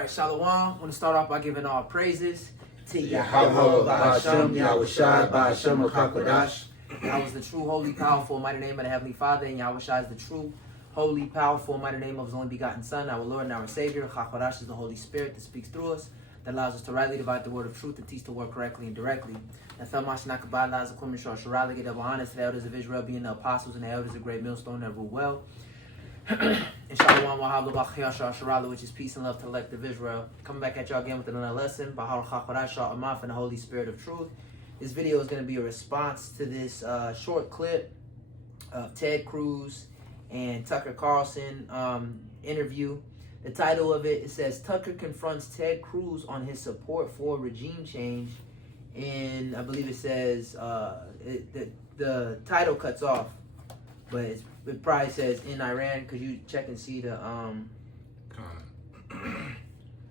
right, Shalom. I want to start off by giving all praises to Yahweh, Ba'ashem, Yahushai, Ba'ashem, HaKadosh. That was the true, holy, powerful, mighty name of the Heavenly Father, and Yahushai is the true, holy, powerful, mighty name of His only begotten Son, our Lord and our Savior. HaKadosh is the Holy Spirit that speaks through us, that allows us to rightly divide the word of truth and teach the word correctly and directly. And Thelmash Nakabad Laza Kumin Shah Shirali get double honest to the elders of Israel, being the apostles and the elders of great millstone that rule well. And Shalom Wahab L'Bachya Shah Shirali, which is peace and love to the elect of Israel. Coming back at y'all again with another lesson. Bahar HaKadosh Shah Amaf and the Holy Spirit of Truth. This video is going to be a response to this short clip of Ted Cruz and Tucker Carlson interview. The title of it says, Tucker confronts Ted Cruz on his support for regime change. And I believe it says, the title cuts off, but it probably says in Iran. Could you check and see the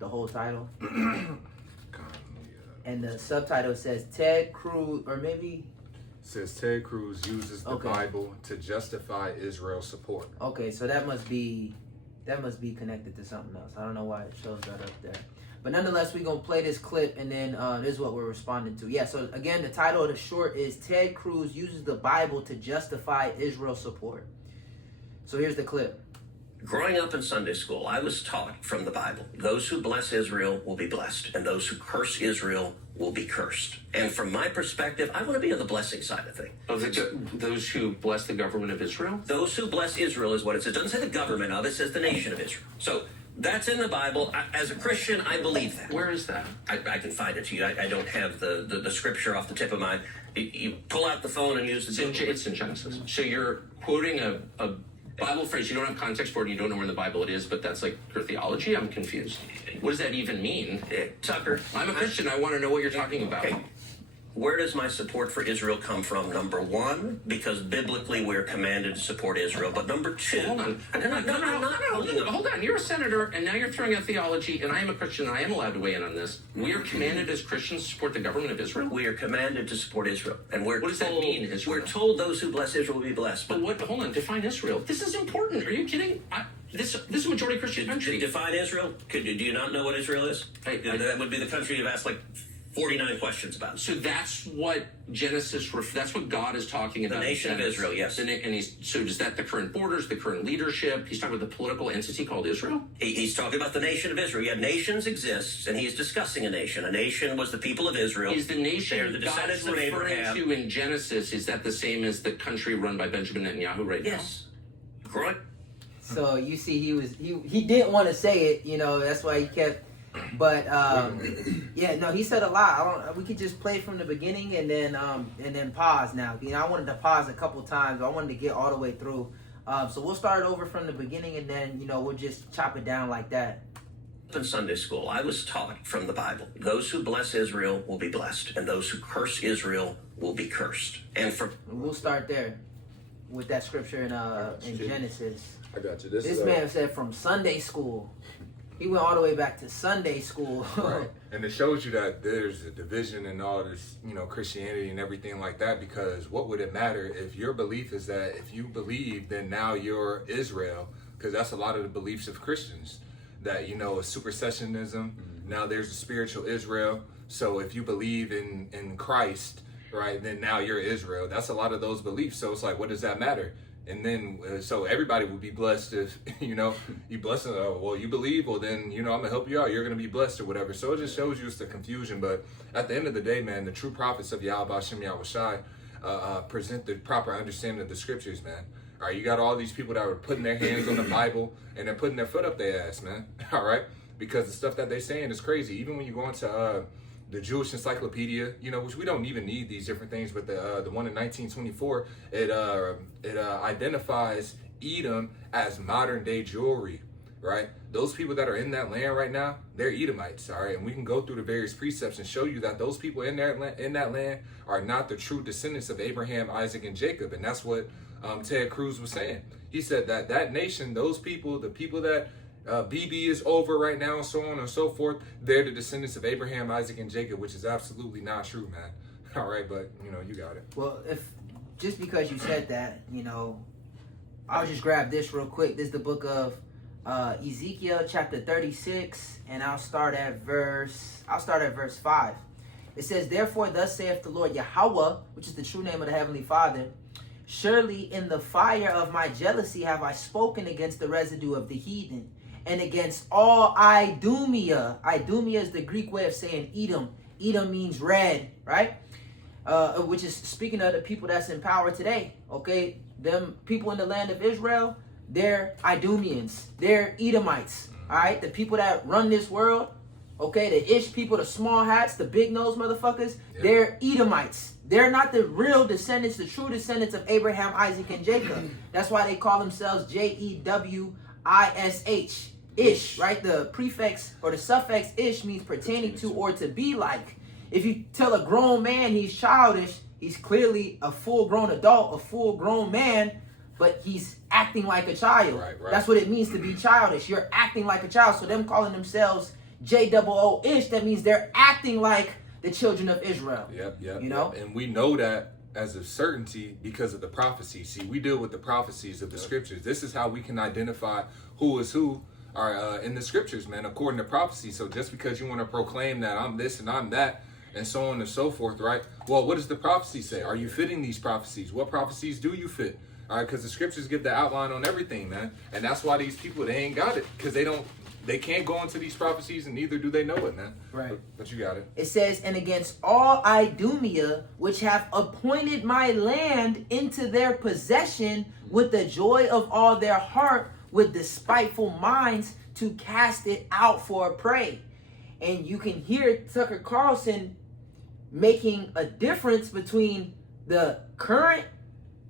whole title? And the subtitle says Ted Cruz, or maybe says Ted Cruz uses the Bible to justify Israel's support. Okay, so that must be connected to something else. I don't know why it shows that up there. But nonetheless, we're going to play this clip, and then this is what we're responding to. Yeah, so again, the title of the short is Ted Cruz uses the Bible to justify Israel's support. So here's the clip. Growing up in Sunday school, I was taught from the Bible, those who bless Israel will be blessed, and those who curse Israel will be cursed. And from my perspective, I want to be on the blessing side of things. Those who bless the government of Israel? Those who bless Israel is what it says. It doesn't say the government of it, says the nation of Israel. So that's in the Bible. As a Christian, I believe that. Where is that? I can find it to you. I don't have the scripture off the tip of my... You pull out the phone and use the... It's in Genesis. So you're quoting a Bible phrase, you don't have context for it, and you don't know where in the Bible it is, but that's like your theology? I'm confused. What does that even mean? Tucker. I'm a Christian. I want to know what you're talking about. Okay. Where does my support for Israel come from? Number one, because biblically we're commanded to support Israel. But number two... Hold on. Hold on. You're a senator, and now you're throwing out theology, and I am a Christian, and I am allowed to weigh in on this. We are commanded as Christians to support the government of Israel? We are commanded to support Israel. And what does that mean, Israel? We're told those who bless Israel will be blessed. But what? Hold on. Define Israel. This is important. Are you kidding? This is a majority Christian country. Define Israel? Do you not know what Israel is? That would be the country you've asked like 49 questions about. So that's what Genesis, that's what God is talking about. The nation of Israel, yes. So is that the current borders, the current leadership? He's talking about the political entity called Israel? He's talking about the nation of Israel. Yeah, nations exist, and he's discussing a nation. A nation was the people of Israel. Is the nation They're the descendants God's of Abraham. referring to in Genesis, is that the same as the country run by Benjamin Netanyahu right now? Yes. Correct. So you see, he didn't want to say it, that's why he kept... But he said a lot. We could just play from the beginning and then pause now. I wanted to pause a couple times. I wanted to get all the way through. So we'll start over from the beginning, and then we'll just chop it down like that. In Sunday school, I was taught from the Bible, those who bless Israel will be blessed, and those who curse Israel will be cursed. And we'll start there with that scripture in Genesis. I got you. This man said from Sunday school. He went all the way back to Sunday school. Right. And it shows you that there's a division in all this, Christianity and everything like that, because what would it matter if your belief is that if you believe, then now you're Israel? Because that's a lot of the beliefs of Christians, that, a supersessionism, now there's a spiritual Israel. So if you believe in Christ, right, then now you're Israel. That's a lot of those beliefs. So it's like, what does that matter? And then, so everybody would be blessed if, you bless, you believe, well then, I'm going to help you out. You're going to be blessed or whatever. So it just shows you it's the confusion. But at the end of the day, man, the true prophets of Yahweh Hashem Yahushai present the proper understanding of the scriptures, man. All right, you got all these people that were putting their hands on the Bible and then putting their foot up their ass, man. All right, because the stuff that they're saying is crazy. Even when you go into the Jewish Encyclopedia, which we don't even need these different things, but the one in 1924, it identifies Edom as modern day Jewry, right? Those people that are in that land right now, they're Edomites, all right? And we can go through the various precepts and show you that those people in that land are not the true descendants of Abraham, Isaac, and Jacob. And that's what Ted Cruz was saying. He said that nation, those people, the people that BB is over right now, and so on and so forth, they're the descendants of Abraham, Isaac, and Jacob, which is absolutely not true, man. All right, but, you got it. Well, just because you said that, I'll just grab this real quick. This is the book of Ezekiel chapter 36, and I'll start at verse 5. It says, "Therefore thus saith the Lord Yahweh," which is the true name of the Heavenly Father, "surely in the fire of my jealousy have I spoken against the residue of the heathen, and against all Idumea." Idumea is the Greek way of saying Edom. Edom means red, right? Which is speaking of the people that's in power today. Okay, them people in the land of Israel, they're Idumeans, they're Edomites. All right, the people that run this world, okay, the Ish people, the small hats, the big nose motherfuckers, they're Edomites. They're not the real descendants, the true descendants of Abraham, Isaac, and Jacob. That's why they call themselves Jewish. Ish, right? The prefix or the suffix ish means pertaining to or to be like. If you tell a grown man he's childish, he's clearly a full-grown adult, a full-grown man, but he's acting like a child. Right. That's what it means to be childish. You're acting like a child. So them calling themselves J-O-O-ish, that means they're acting like the children of Israel. Yep. You know? And we know that as a certainty because of the prophecies. See, we deal with the prophecies of the scriptures. This is how we can identify who is who are in the scriptures, man, according to prophecy. So just because you want to proclaim that I'm this and I'm that, and so on and so forth, right? Well, what does the prophecy say? Are you fitting these prophecies? What prophecies do you fit? All right, because the scriptures give the outline on everything, man. And that's why these people, they ain't got it, because they can't go into these prophecies, and neither do they know it, man. Right. But you got it. It says, "And against all Idumea, which have appointed my land into their possession with the joy of all their heart, with despiteful minds, to cast it out for a prey." And you can hear Tucker Carlson making a difference between the current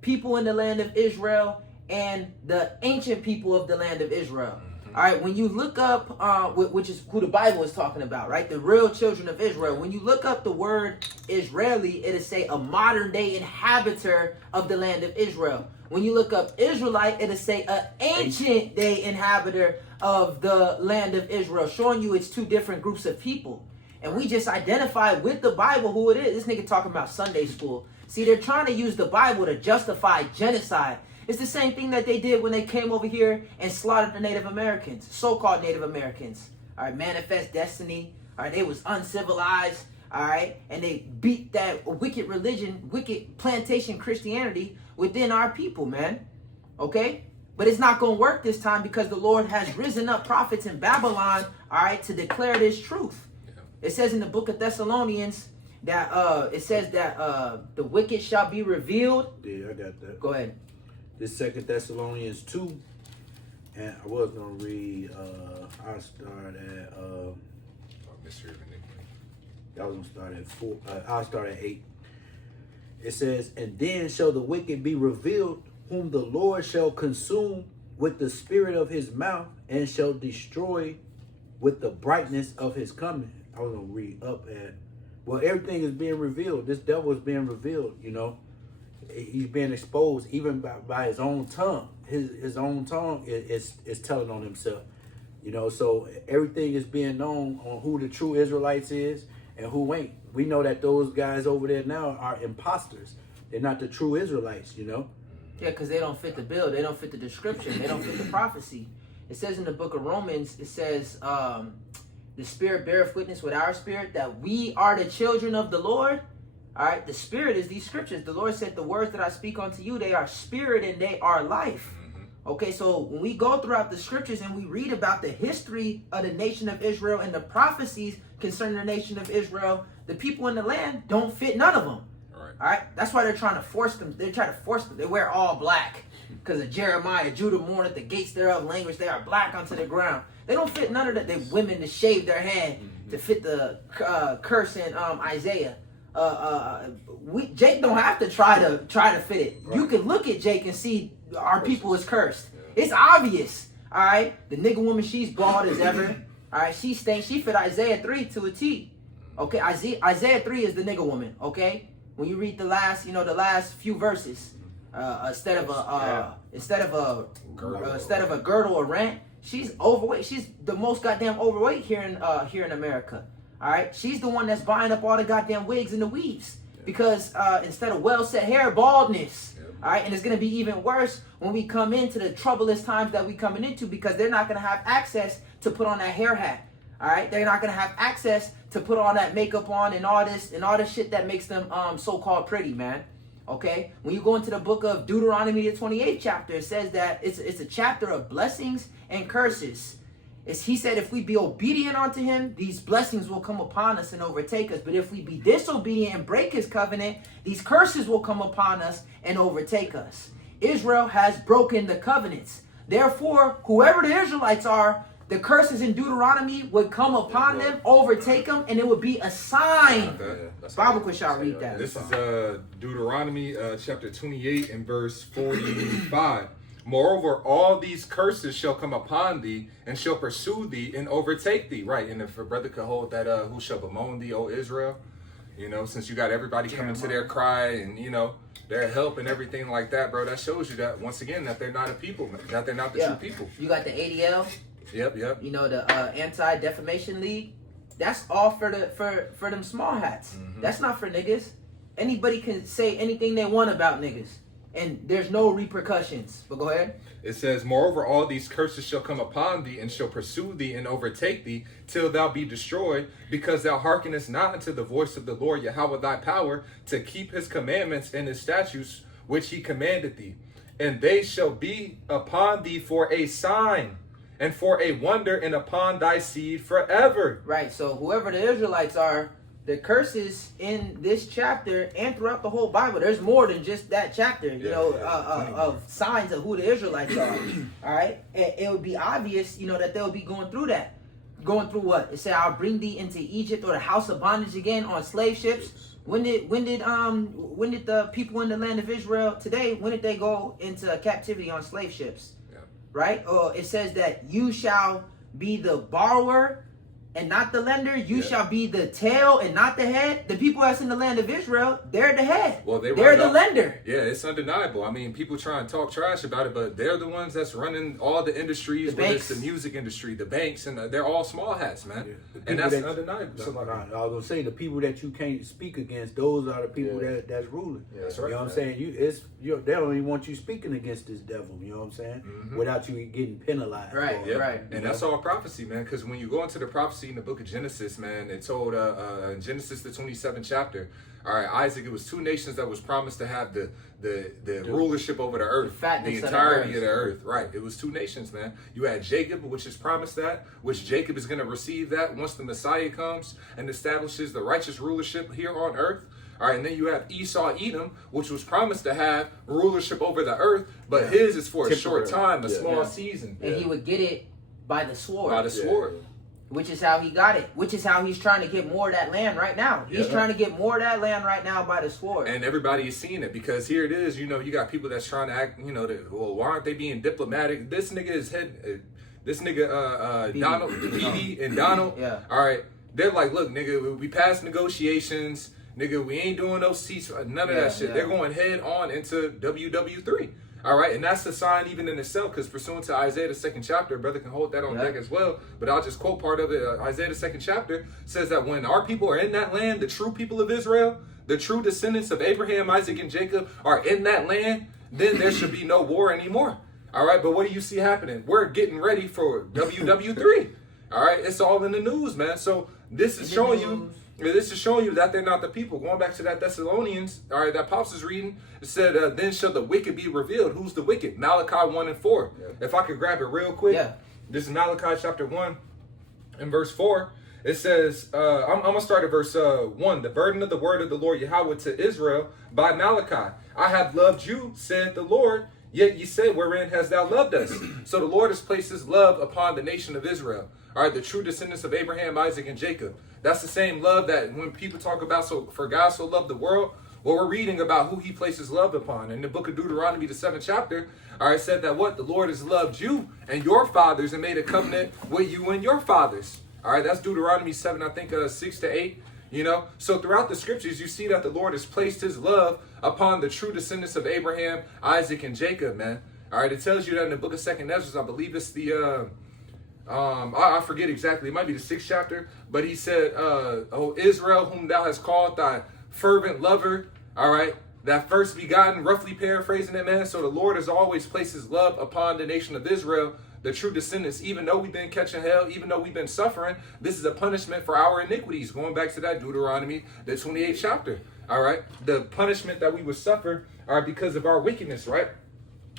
people in the land of Israel and the ancient people of the land of Israel. All right, when you look up, which is who the Bible is talking about, right? The real children of Israel. When you look up the word Israeli, it'll say a modern day inhabitor of the land of Israel. When you look up Israelite, it'll say an ancient day inhabitor of the land of Israel, showing you it's two different groups of people. And we just identified with the Bible who it is. This nigga talking about Sunday school. See, they're trying to use the Bible to justify genocide. It's the same thing that they did when they came over here and slaughtered the Native Americans, so-called Native Americans. All right, Manifest Destiny. All right, they was uncivilized. All right, and they beat that wicked religion, wicked plantation Christianity within our people, man. Okay? But it's not going to work this time because the Lord has risen up prophets in Babylon, all right, to declare this truth. It says in the book of Thessalonians that the wicked shall be revealed. Yeah, I got that. Go ahead. This 2 Thessalonians 2, and I was going to read, I'll start at, Mystery of Iniquity. I was going to start at 4, I'll start at 8. It says, "And then shall the wicked be revealed, whom the Lord shall consume with the spirit of his mouth, and shall destroy with the brightness of his coming." I was going to read up at, well, everything is being revealed. This devil is being revealed, you know. He's being exposed even by his own tongue. His own tongue is telling on himself, you know. So everything is being known on who the true Israelites is and who ain't. We know that those guys over there now are imposters. They're not the true Israelites, you know. Yeah, because they don't fit the bill. They don't fit the description. They don't fit the prophecy. It says in the book of Romans, it says, the Spirit beareth witness with our spirit that we are the children of the Lord. All right, the Spirit is these scriptures. The Lord said, "The words that I speak unto you, they are spirit and they are life." Okay, so when we go throughout the scriptures and we read about the history of the nation of Israel and the prophecies concerning the nation of Israel, the people in the land don't fit none of them. All right, that's why they're trying to force them. They're trying to force them. They wear all black because of Jeremiah. Judah mourn at the gates thereof, language they are black unto the ground. They don't fit none of that. They women to shave their head to fit the curse in Isaiah. Jake don't have to try to fit it. Right. You can look at Jake and see our people is cursed. It's obvious. All right, the nigga woman, she's bald as ever. All right, she stinks. She fit Isaiah 3 to a T. Okay, Isaiah 3 is the nigga woman. Okay, when you read the last few verses, instead of a girdle or rant, she's overweight. She's the most goddamn overweight here in America. All right, she's the one that's buying up all the goddamn wigs and the weaves because instead of well set hair, baldness. All right, and it's going to be even worse when we come into the troublous times that we coming into, because they're not going to have access to put on that hair hat. All right, they're not going to have access to put all that makeup on and all this shit that makes them so-called pretty, man. Okay, when you go into the book of Deuteronomy, the 28th chapter, it says that it's a chapter of blessings and curses. He said if we be obedient unto him, these blessings will come upon us and overtake us. But if we be disobedient and break his covenant, these curses will come upon us and overtake us. Israel has broken the covenants. Therefore, whoever the Israelites are, the curses in Deuteronomy would come upon them, overtake them, and it would be a sign. Bible quiz, y'all read that. This is Deuteronomy chapter 28 and verse 45. Moreover, all these curses shall come upon thee, and shall pursue thee, and overtake thee. Right, and if a brother could hold that, who shall bemoan thee, O Israel? You know, since you got everybody coming to their cry, and, you know, their help and everything like that, bro, that shows you that, once again, that they're not a people, that they're not the true people. You got the ADL. Yep. You know, the Anti-Defamation League. That's all for them small hats. Mm-hmm. That's not for niggas. Anybody can say anything they want about niggas, and there's no repercussions. But go ahead. It says, moreover, all these curses shall come upon thee, and shall pursue thee, and overtake thee, till thou be destroyed, because thou hearkenest not unto the voice of the Lord Yahweh thy power, to keep his commandments and his statutes, which he commanded thee. And they shall be upon thee for a sign, and for a wonder, and upon thy seed forever. Right, so whoever the Israelites are, the curses in this chapter and throughout the whole Bible, there's more than just that chapter, of signs of who the Israelites are. All right, it would be obvious, that they'll be going through that. Going through what? It said, I'll bring thee into Egypt, or the house of bondage again, on slave ships. When did the people in the land of Israel today, when did they go into captivity on slave ships? Right? Or it says that you shall be the borrower and not the lender. You shall be the tail and not the head. The people that's in the land of Israel, they're the head. Well, they're the lender. Yeah, it's undeniable. I mean, people try and talk trash about it, but they're the ones that's running all the industries, whether it's the music industry, the banks, and they're all small hats, man. Yeah. And that's undeniable. I was gonna say, the people that you can't speak against, those are the people that's ruling. Yeah, that's right. You know what I'm saying? They don't even want you speaking against this devil. You know what I'm saying? Mm-hmm. Without you getting penalized. Right. Right. And that's all prophecy, man. Because when you go into the prophecy in the book of Genesis, man, it told in Genesis the 27th chapter. All right, Isaac, it was two nations that was promised to have the rulership over the earth, the entirety of the earth. Right, it was two nations, man. You had Jacob, which is promised that, which Jacob is going to receive that once the Messiah comes and establishes the righteous rulership here on earth. All right, and then you have Esau, Edom, which was promised to have rulership over the earth, but his is for a short time, a small season. And he would get it by the sword. By the sword. Which is how he got it. Which is how he's trying to get more of that land right now. He's trying to get more of that land right now by the sword. And everybody is seeing it, because here it is. You got people that's trying to act. Why aren't they being diplomatic? This nigga is Donald, Petey, and Donald. Yeah. All right, they're like, look, nigga, we passed negotiations. Nigga, we ain't doing no seats, none of that shit. Yeah. They're going head on into WW3. All right, and that's a sign even in itself, because pursuant to Isaiah the 2nd chapter, brother can hold that on deck as well, but I'll just quote part of it. Isaiah the 2nd chapter says that when our people are in that land, the true people of Israel, the true descendants of Abraham, Isaac, and Jacob are in that land, then there should be no war anymore. All right, but what do you see happening? We're getting ready for WW3. All right, it's all in the news, man. So this is showing you. This is showing you that they're not the people. Going back to that Thessalonians, all right, that Pops is reading, it said, then shall the wicked be revealed. Who's the wicked? Malachi 1 and 4. Yeah. If I could grab it real quick. Yeah. This is Malachi chapter 1 and verse 4. It says, I'm going to start at verse 1. The burden of the word of the Lord Yahweh to Israel by Malachi. I have loved you, said the Lord. Yet ye say, wherein hast thou loved us? So the Lord has placed his love upon the nation of Israel. All right, the true descendants of Abraham, Isaac, and Jacob. That's the same love that when people talk about, so for God so loved the world, well, we're reading about who he places love upon. In the book of Deuteronomy, the 7th chapter, all right, said that what? The Lord has loved you and your fathers and made a covenant with you and your fathers. All right, that's Deuteronomy 7, I think 6 to 8. So throughout the scriptures, you see that the Lord has placed his love upon the true descendants of Abraham, Isaac, and Jacob, man. All right, it tells you that in the book of 2nd Ezra, I believe it's the, I forget exactly, it might be the 6th chapter, but he said, O Israel, whom thou hast called thy fervent lover, all right, that first begotten, roughly paraphrasing it, man. So the Lord has always placed his love upon the nation of Israel, the true descendants. Even though we've been catching hell, even though we've been suffering, this is a punishment for our iniquities. Going back to that Deuteronomy, the 28th chapter. All right. The punishment that we would suffer are because of our wickedness, right?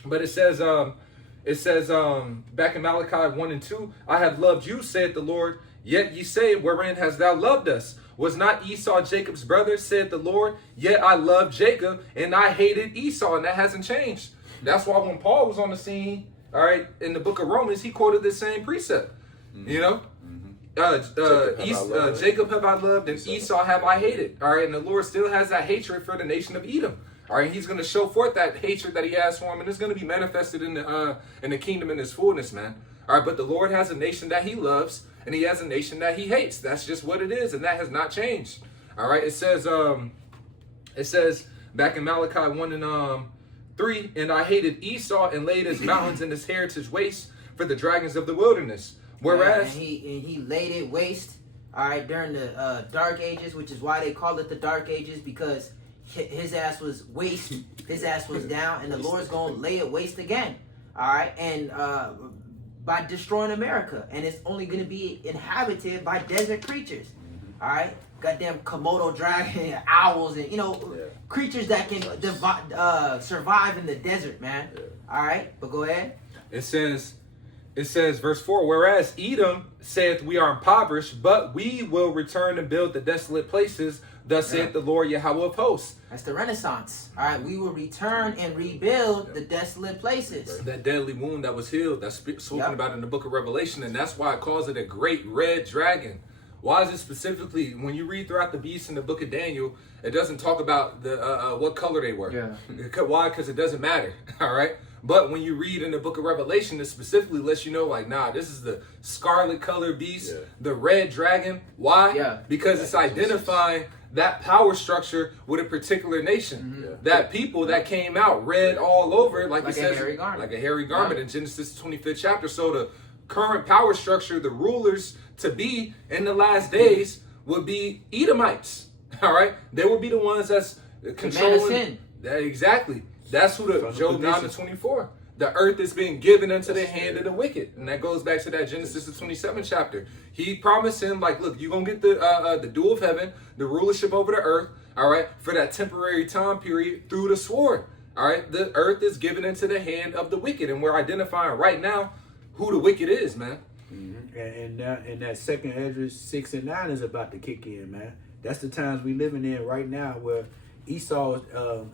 But it says back in Malachi 1 and 2, I have loved you, saith the Lord. Yet ye say, wherein hast thou loved us? Was not Esau Jacob's brother, said the Lord? Yet I loved Jacob, and I hated Esau, and that hasn't changed. That's why when Paul was on the scene, all right, in the book of Romans, he quoted the same precept. You know? Jacob have I loved, and Esau have I hated. All right, and the Lord still has that hatred for the nation of Edom. All right, he's going to show forth that hatred that he has for him, and it's going to be manifested in the kingdom in its fullness, man. All right, but the Lord has a nation that he loves, and he has a nation that he hates. That's just what it is, and that has not changed. All right, it says back in Malachi 1 and 3, and I hated Esau and laid his mountains and his heritage waste for the dragons of the wilderness. Whereas and he laid it waste, all right, during the dark ages, which is why they call it the dark ages, because his ass was waste, his ass was down, and the Lord's gonna lay it waste again, all right, and by destroying America, and it's only gonna be inhabited by desert creatures, all right, goddamn Komodo dragon, owls, and creatures that can survive in the desert, man. All right, but go ahead. It says, verse 4, whereas Edom saith we are impoverished, but we will return and build the desolate places. Thus saith the Lord Yahweh of hosts. That's the Renaissance. All right, we will return and rebuild the desolate places. That deadly wound that was healed, that's spoken about in the book of Revelation, and that's why it calls it a great red dragon. Why is it specifically, when you read throughout the beast in the book of Daniel, it doesn't talk about the what color they were. Yeah. Why? Because it doesn't matter. All right. But when you read in the book of Revelation, it specifically lets you know, like, nah, this is the scarlet colored beast, the red dragon. Why? Yeah. Because it's identifying that power structure with a particular nation. That people that came out red all over, like it says, hairy garment. like a hairy garment in Genesis 25th chapter. So the current power structure, the rulers to be in the last days would be Edomites. All right, they would be the ones that's controlling. That exactly. That's who the Job 9:24. The earth is being given into the hand of the wicked, and that goes back to that Genesis the 27th chapter. He promised him, like, look, you're gonna get the dew of heaven, the rulership over the earth. All right, for that temporary time period through the sword. All right, the earth is given into the hand of the wicked, and we're identifying right now who the wicked is, man. And that second Esdras 6 and 9 is about to kick in, man. That's the times we living in right now, where Esau,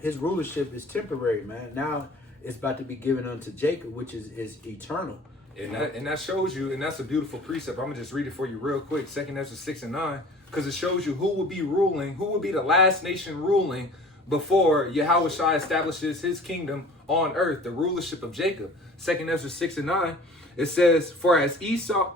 his rulership is temporary, man. Now it's about to be given unto Jacob, which is eternal. And that shows you, and that's a beautiful precept. I'm gonna just read it for you real quick. Second Esdras 6 and 9, because it shows you who will be ruling, who will be the last nation ruling before Yahweh Shai establishes his kingdom on earth, the rulership of Jacob. Second Esdras 6 and 9. It says, for Esau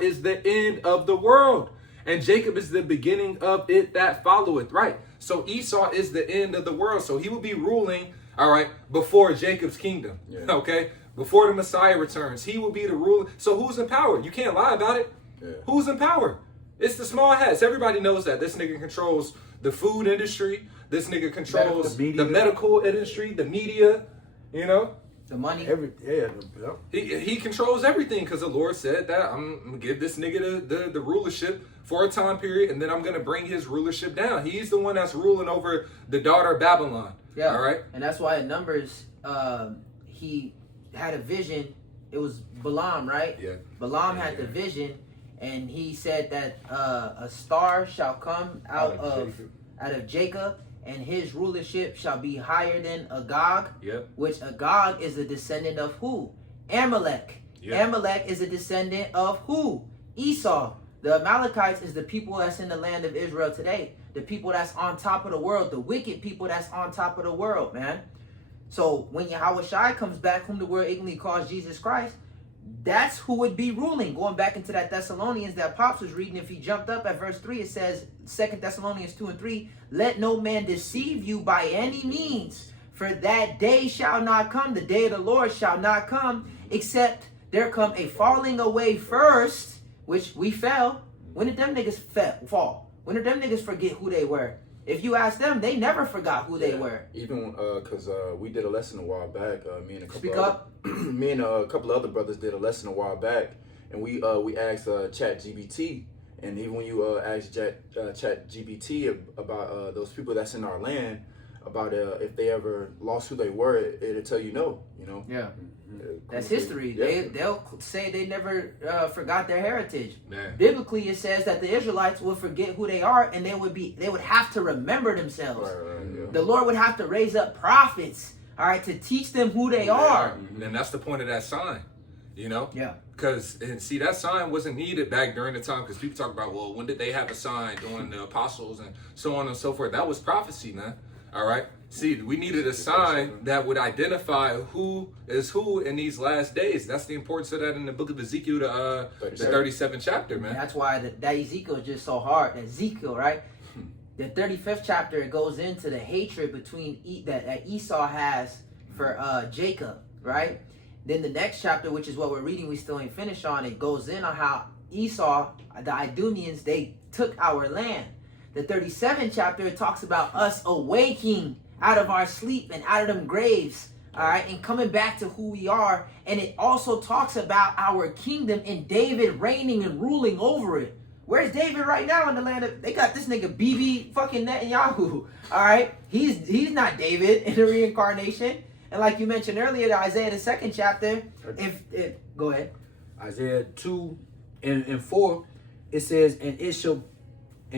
is the end of the world, and Jacob is the beginning of it that followeth. Right. So Esau is the end of the world. So he will be ruling, all right, before Jacob's kingdom. Okay. Before the Messiah returns, he will be the ruler. So who's in power? You can't lie about it. Who's in power? It's the small hats. Everybody knows that. This nigga controls the food industry. This nigga controls the medical industry, the media, the money. He controls everything, because the Lord said that I'm going to give this nigga the rulership for a time period, and then I'm going to bring his rulership down. He's the one that's ruling over the daughter of Babylon. Yeah. All right. And that's why in Numbers, he had a vision. It was Balaam, right? Yeah. Balaam had the vision, and he said that a star shall come out of Jacob, and his rulership shall be higher than Agag, which Agag is a descendant of who? Amalek. Amalek is a descendant of who? Esau. The Amalekites is the people that's in the land of Israel today. The people that's on top of the world. The wicked people that's on top of the world, man. So when Yahweh Shai comes back, whom the world ignorantly calls Jesus Christ, that's who would be ruling. Going back into that Thessalonians that Pops was reading, if he jumped up at verse 3, it says, 2 Thessalonians 2 and 3, let no man deceive you by any means, for that day shall not come, the day of the Lord shall not come, except there come a falling away first, which we fell. When did them niggas fall? When did them niggas forget who they were? if you ask them, they never forgot who they were. Even because we did a lesson a while back. Me and a couple Speak other, up. me and a couple other brothers did a lesson a while back, and we asked Chat GBT, and even when you ask Chat GBT about those people that's in our land, about if they ever lost who they were, it'll tell you no. You know. Yeah. That's Cool. history. Yeah. They'll say they never forgot their heritage. Man. Biblically, it says that the Israelites will forget who they are, and they would have to remember themselves. Right, yeah. The Lord would have to raise up prophets, all right, to teach them who they are. And that's the point of that sign, you know? Yeah. Because, and see, that sign wasn't needed back during the time, because people talk about, well, when did they have a sign during the apostles and so on and so forth? That was prophecy, man. All right? See, we needed a sign that would identify who is who in these last days. That's the importance of that in the book of Ezekiel, the 37th chapter, man. That's why that Ezekiel is just so hard. Ezekiel, right? The 35th chapter, it goes into the hatred between that Esau has for Jacob, right? Then the next chapter, which is what we're reading, we still ain't finished on, it goes in on how Esau, the Idumeans, they took our land. The 37th chapter, it talks about us awaking out of our sleep and out of them graves, all right, and coming back to who we are. And it also talks about our kingdom and David reigning and ruling over it. Where's David right now in the land of, they got this nigga BB fucking Netanyahu, all right? He's not David in the reincarnation. And like you mentioned earlier, the Isaiah, the 2nd chapter, if go ahead. Isaiah 2 and 4, it says, and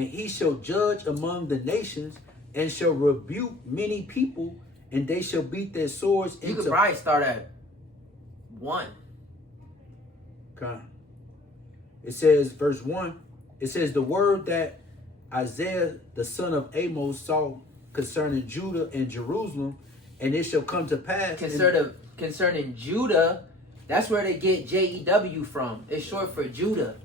he shall judge among the nations and shall rebuke many people, and they shall beat their swords You into... could probably start at 1. Okay. It says, verse 1, it says, the word that Isaiah the son of Amos saw concerning Judah and Jerusalem, and it shall come to pass... Concerning Judah, that's where they get J-E-W from. It's short for Judah.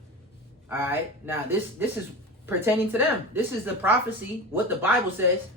All right? Now, this is pertaining to them. This is the prophecy, what the Bible says.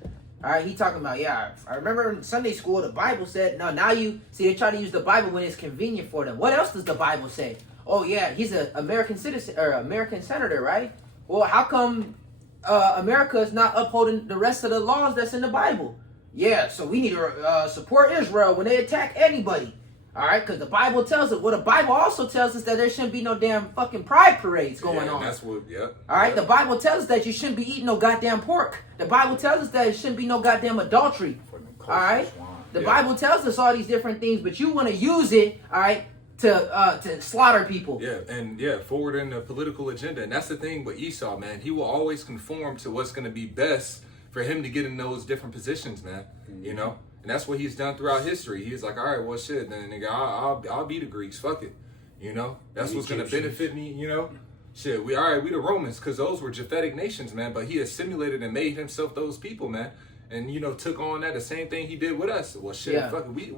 All right, he talking about, yeah, I remember in Sunday school, the Bible said, no, now you, see, they try to use the Bible when it's convenient for them. What else does the Bible say? Oh, yeah, he's an American citizen, or American senator, right? Well, how come America is not upholding the rest of the laws that's in the Bible? Yeah, so we need to support Israel when they attack anybody. All right, because the Bible tells us. Well, the Bible also tells us that there shouldn't be no damn fucking pride parades going on. That's what, yep. All right, Yep. the Bible tells us that you shouldn't be eating no goddamn pork. The Bible tells us that it shouldn't be no goddamn adultery. All right, the Bible tells us all these different things, but you want to use it, all right, to slaughter people. Yeah, and yeah, forwarding the political agenda. And that's the thing with Esau, man. He will always conform to what's going to be best for him to get in those different positions, man. You know? And that's what he's done throughout history. He's like, all right, well, shit, then nigga, I'll be the Greeks. Fuck it. You know? That's what's going to benefit me, you know? Shit, we the Romans, because those were Japhetic nations, man. But he assimilated and made himself those people, man. And, you know, took on that, the same thing he did with us. Well, shit, fuck it.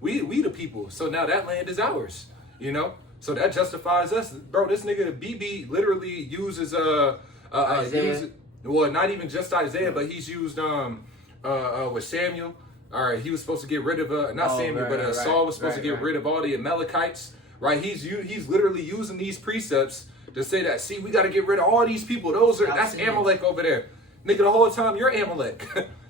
We the people. So now that land is ours, you know? So that justifies us. Bro, this nigga BB literally uses, Isaiah. well, not even just Isaiah, but he's used, with Samuel. All right, he was supposed to get rid of Saul was supposed to get rid of all the Amalekites, right? He's literally using these precepts to say that, see, we got to get rid of all these people. That's Amalek over there, nigga. The whole time you're Amalek,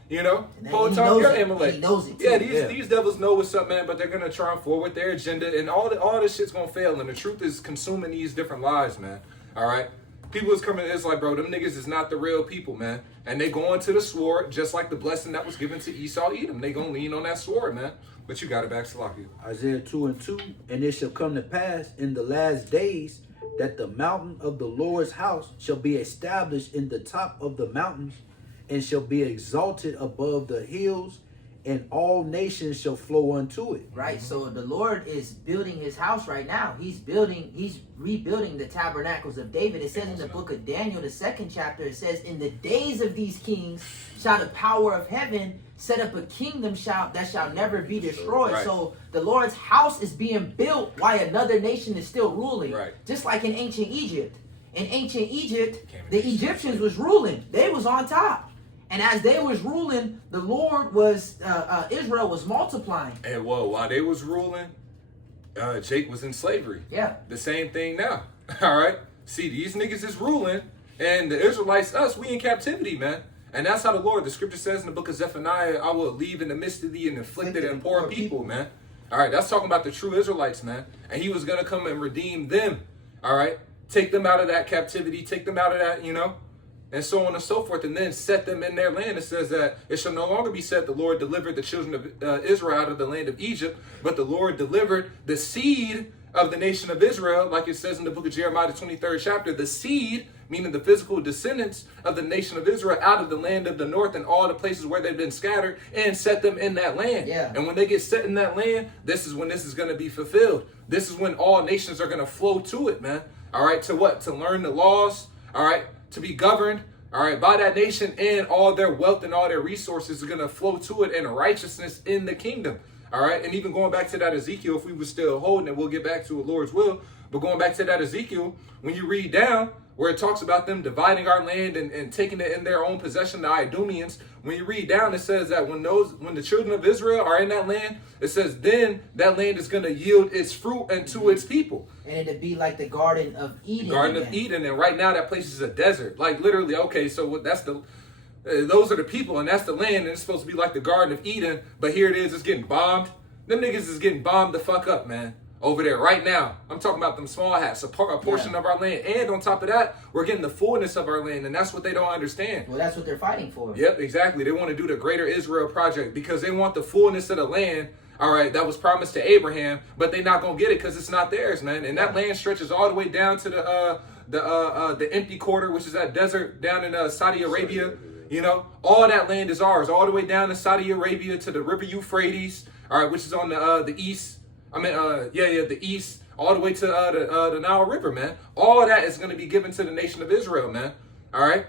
you know. The whole time you're Amalek. He knows it too. Yeah, these devils know what's up, man. But they're gonna try and forward their agenda, and all this shit's gonna fail. And the truth is consuming these different lies, man. All right. People is coming, it's like, bro, them niggas is not the real people, man. And they going to the sword, just like the blessing that was given to Esau, Edom. They gonna lean on that sword, man. But you got it back, Salakia. Isaiah 2 and 2, and it shall come to pass in the last days that the mountain of the Lord's house shall be established in the top of the mountains, and shall be exalted above the hills, and all nations shall flow unto it. Right, so the Lord is building his house right now. He's rebuilding the tabernacles of David. It says in the book of Daniel, the 2nd chapter, it says, in the days of these kings shall the power of heaven set up a kingdom that shall never be destroyed. Right. So the Lord's house is being built while another nation is still ruling. Right. Just like in ancient Egypt. In ancient Egypt, the Egyptians was ruling. They was on top. And as they was ruling, the Lord was, Israel was multiplying. And while they was ruling, Jake was in slavery. Yeah. The same thing now. All right. See, these niggas is ruling, and the Israelites, us, we in captivity, man. And that's how the scripture says in the book of Zephaniah, I will leave in the midst of thee and afflicted and poor people, man. All right, that's talking about the true Israelites, man. And he was going to come and redeem them, all right? Take them out of that captivity, take them out of that, and so on and so forth, and then set them in their land. It says that it shall no longer be said the Lord delivered the children of Israel out of the land of Egypt, but the Lord delivered the seed of the nation of Israel, like it says in the book of Jeremiah, the 23rd chapter, the seed, meaning the physical descendants of the nation of Israel, out of the land of the north and all the places where they've been scattered, and set them in that land. Yeah. And when they get set in that land, this is when this is going to be fulfilled. This is when all nations are going to flow to it, man. All right, to what? To learn the laws, all right, to be governed, all right, by that nation, and all their wealth and all their resources are going to flow to it in righteousness in the kingdom. All right, and even going back to that Ezekiel, if we were still holding it, we'll get back to a Lord's will. But going back to that Ezekiel, when you read down where it talks about them dividing our land and taking it in their own possession, the Idumeans, when you read down, it says that when the children of Israel are in that land, it says then that land is going to yield its fruit unto its people. And it'd be like the Garden of Eden. Garden of Eden, and right now that place is a desert. Like literally, okay, so that's those are the people, and that's the land, and it's supposed to be like the Garden of Eden, but here it is, it's getting bombed. Them niggas is getting bombed the fuck up, man. Over there right now. I'm talking about them small hats, a portion of our land. And on top of that, we're getting the fullness of our land, and that's what they don't understand. Well, that's what they're fighting for. Yep, exactly. They want to do the Greater Israel Project because they want the fullness of the land, all right, that was promised to Abraham, but they're not going to get it because it's not theirs, man. And that land stretches all the way down to the empty quarter, which is that desert down in Saudi Arabia. All that land is ours, all the way down to Saudi Arabia to the River Euphrates, all right, which is on the east. The east, all the way to the Nile River, man. All of that is going to be given to the nation of Israel, man. All right?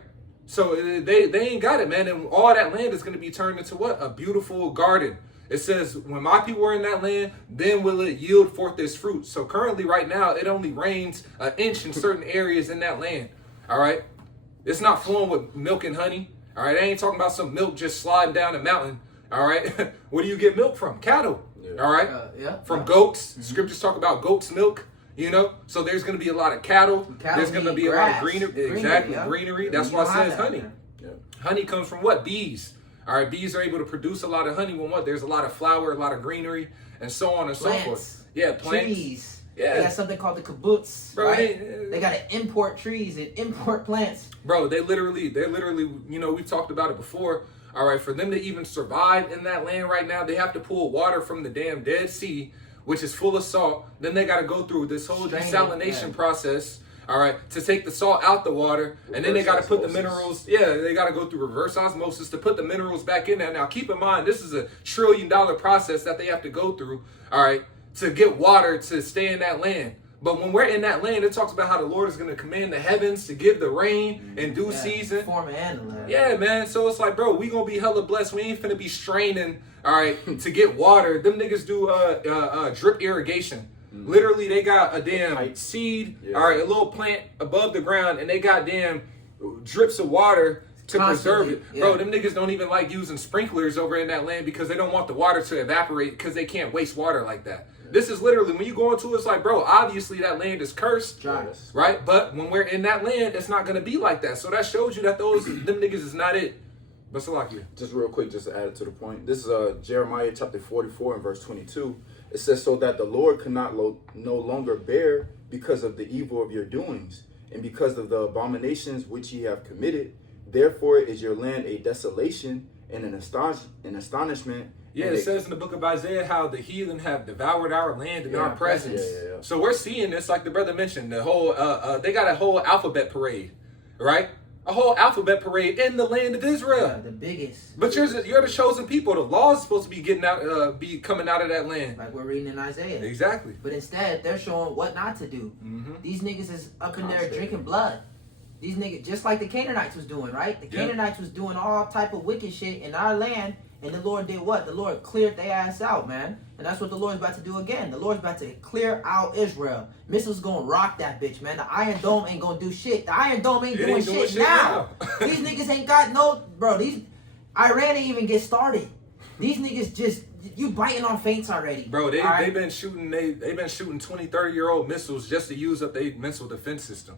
So they ain't got it, man. And all that land is going to be turned into what? A beautiful garden. It says, when my people are in that land, then will it yield forth its fruit. So currently, right now, it only rains an inch in certain areas in that land. All right? It's not flowing with milk and honey. All right? I ain't talking about some milk just sliding down a mountain. All right? Where do you get milk from? Cattle. All right, from goats. Mm-hmm. Scriptures talk about goat's milk. So there's going to be a lot of cattle. There's going to be a lot of greenery. Exactly, greenery. That's why it says honey. Yeah. Honey comes from what? Bees. All right, bees are able to produce a lot of honey when what? There's a lot of flower, a lot of greenery, and so on and so forth. Yeah, plants. Trees. Yeah. They got something called the kibbutz. Bro, right? They got to import trees and import plants. Bro, they literally, we've talked about it before. All right, for them to even survive in that land right now, they have to pull water from the damn Dead Sea, which is full of salt. Then they got to go through this whole desalination process, all right, to take the salt out the water. And then they got to put the minerals, they got to go through reverse osmosis to put the minerals back in there. Now, keep in mind, this is a $1 trillion process that they have to go through, all right, to get water to stay in that land. But when we're in that land, it talks about how the Lord is going to command the heavens to give the rain in due season. Form and the land. Yeah, man. So it's like, bro, we going to be hella blessed. We ain't finna be straining, all right, to get water. Them niggas do drip irrigation. Mm-hmm. Literally, they got a damn seed, all right, a little plant above the ground, and they got damn drips of water to preserve it. Yeah. Bro, them niggas don't even like using sprinklers over in that land because they don't want the water to evaporate because they can't waste water like that. This is literally, when you go into it, it's like, bro, obviously that land is cursed, right? But when we're in that land, it's not going to be like that. So that shows you that them niggas is not it. But Salakia. Just real quick, just to add it to the point. This is Jeremiah chapter 44 and verse 22. It says, so that the Lord cannot no longer bear because of the evil of your doings and because of the abominations which ye have committed. Therefore is your land a desolation and an astonishment. Yeah, it says in the book of Isaiah how the heathen have devoured our land in our presence. Yeah. So we're seeing this, like the brother mentioned, the whole they got a whole alphabet parade, right? A whole alphabet parade in the land of Israel. Yeah, the biggest. But you're the chosen people. The law is supposed to be coming out of that land. Like we're reading in Isaiah. Exactly. But instead, they're showing what not to do. Mm-hmm. These niggas is up in there drinking blood. These niggas, just like the Canaanites was doing, right? The Canaanites was doing all type of wicked shit in our land. And the Lord did what? The Lord cleared their ass out, man. And that's what the Lord's about to do again. The Lord's about to clear out Israel. Missiles gonna rock that bitch, man. The Iron Dome ain't gonna do shit. The Iron Dome ain't doing shit now. These niggas ain't got no... Bro, Iran ain't even get started. These niggas just... You biting on feints already. Bro, they've been shooting 20, 30-year-old missiles just to use up their missile defense system.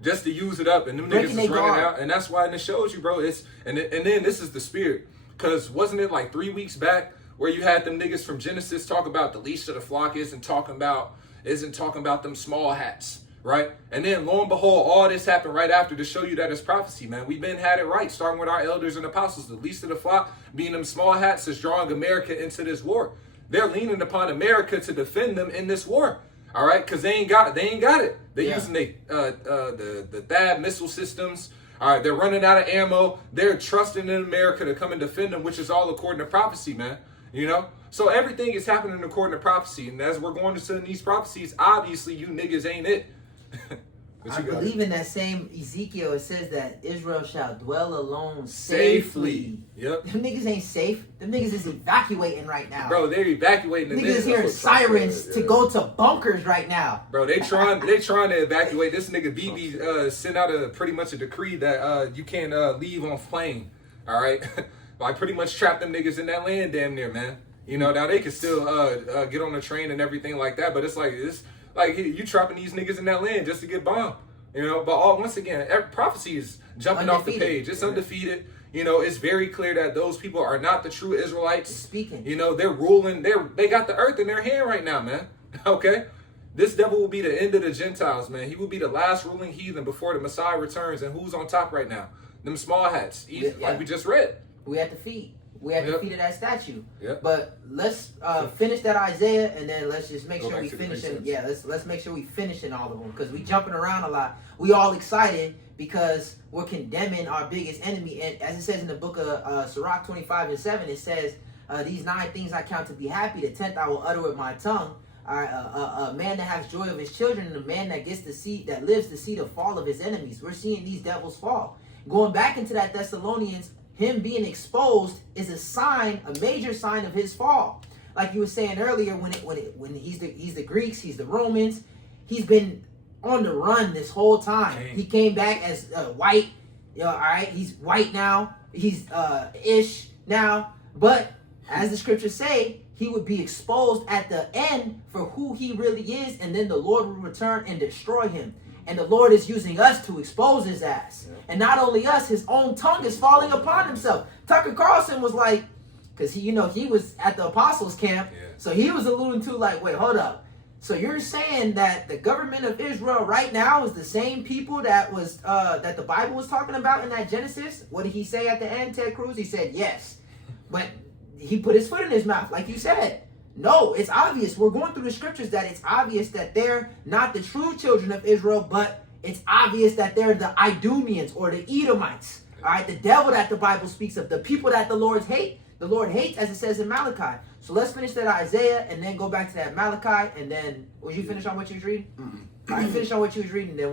just to use it up, and them Breaking niggas is their running guard. out, and that's why it shows you, bro. And then this is the spirit, because wasn't it like 3 weeks back where you had them niggas from Genesis talk about the least of the flock isn't talking about them small hats, right? And then lo and behold, all this happened right after to show you that it's prophecy, man. We've been had it right, starting with our elders and apostles. The least of the flock being them small hats is drawing America into this war. They're leaning upon America to defend them in this war. All right, because they ain't got it. They're using the THAAD missile systems. All right, they're running out of ammo. They're trusting in America to come and defend them, which is all according to prophecy, man. You know, so everything is happening according to prophecy, and as we're going to send these prophecies, obviously you niggas ain't it. I believe in that same Ezekiel, it says that Israel shall dwell alone safely. Yep. Them niggas ain't safe. Them niggas is evacuating right now. Bro, they're evacuating. Niggas is hearing sirens to go to bunkers right now. Bro, they trying to evacuate. This nigga BB sent out pretty much a decree that you can't leave on plane. All right, like pretty much trap them niggas in that land damn near, man. You know, now they can still get on the train and everything like that, but it's like you trapping these niggas in that land just to get bombed. You know, but once again, prophecy is jumping off the page. It's undefeated. You know, it's very clear that those people are not the true Israelites. Speaking. You know, they're ruling. They got the earth in their hand right now, man. Okay? This devil will be the end of the Gentiles, man. He will be the last ruling heathen before the Messiah returns. And who's on top right now? Them small hats. Like we just read. We at the feet. We at the feet of that statue. Yep. But let's finish that Isaiah, and then let's just make Go sure back we to the finish it. precepts. Yeah, let's make sure we finishing all of them, because we jumping around a lot. We all excited because we're condemning our biggest enemy. And as it says in the book of Sirach 25:7, it says, these 9 things I count to be happy. The 10th I will utter with my tongue. A man that has joy of his children, and a man that gets that lives to see the fall of his enemies. We're seeing these devils fall. Going back into that Thessalonians, him being exposed is a sign, a major sign of his fall. Like you were saying earlier, when he's the Greeks, he's the Romans, he's been on the run this whole time. He came back as white. You know, all right, he's white now. He's ish now. But as the scriptures say, he would be exposed at the end for who he really is, and then the Lord will return and destroy him. And the Lord is using us to expose his ass. Yeah. And not only us, his own tongue is falling upon himself. Tucker Carlson was like, because he was at the apostles' camp, so he was alluding to like, wait, hold up. So you're saying that the government of Israel right now is the same people that was that the Bible was talking about in that Genesis? What did he say at the end, Ted Cruz? He said yes. But he put his foot in his mouth, like you said. No, it's obvious. We're going through the scriptures that it's obvious that they're not the true children of Israel, but it's obvious that they're the Idumeans or the Edomites. All right, the devil that the Bible speaks of, the people that the Lord hates, as it says in Malachi. So let's finish that Isaiah and then go back to that Malachi, and then would you finish on what you was reading? All right, finish on what you was reading, then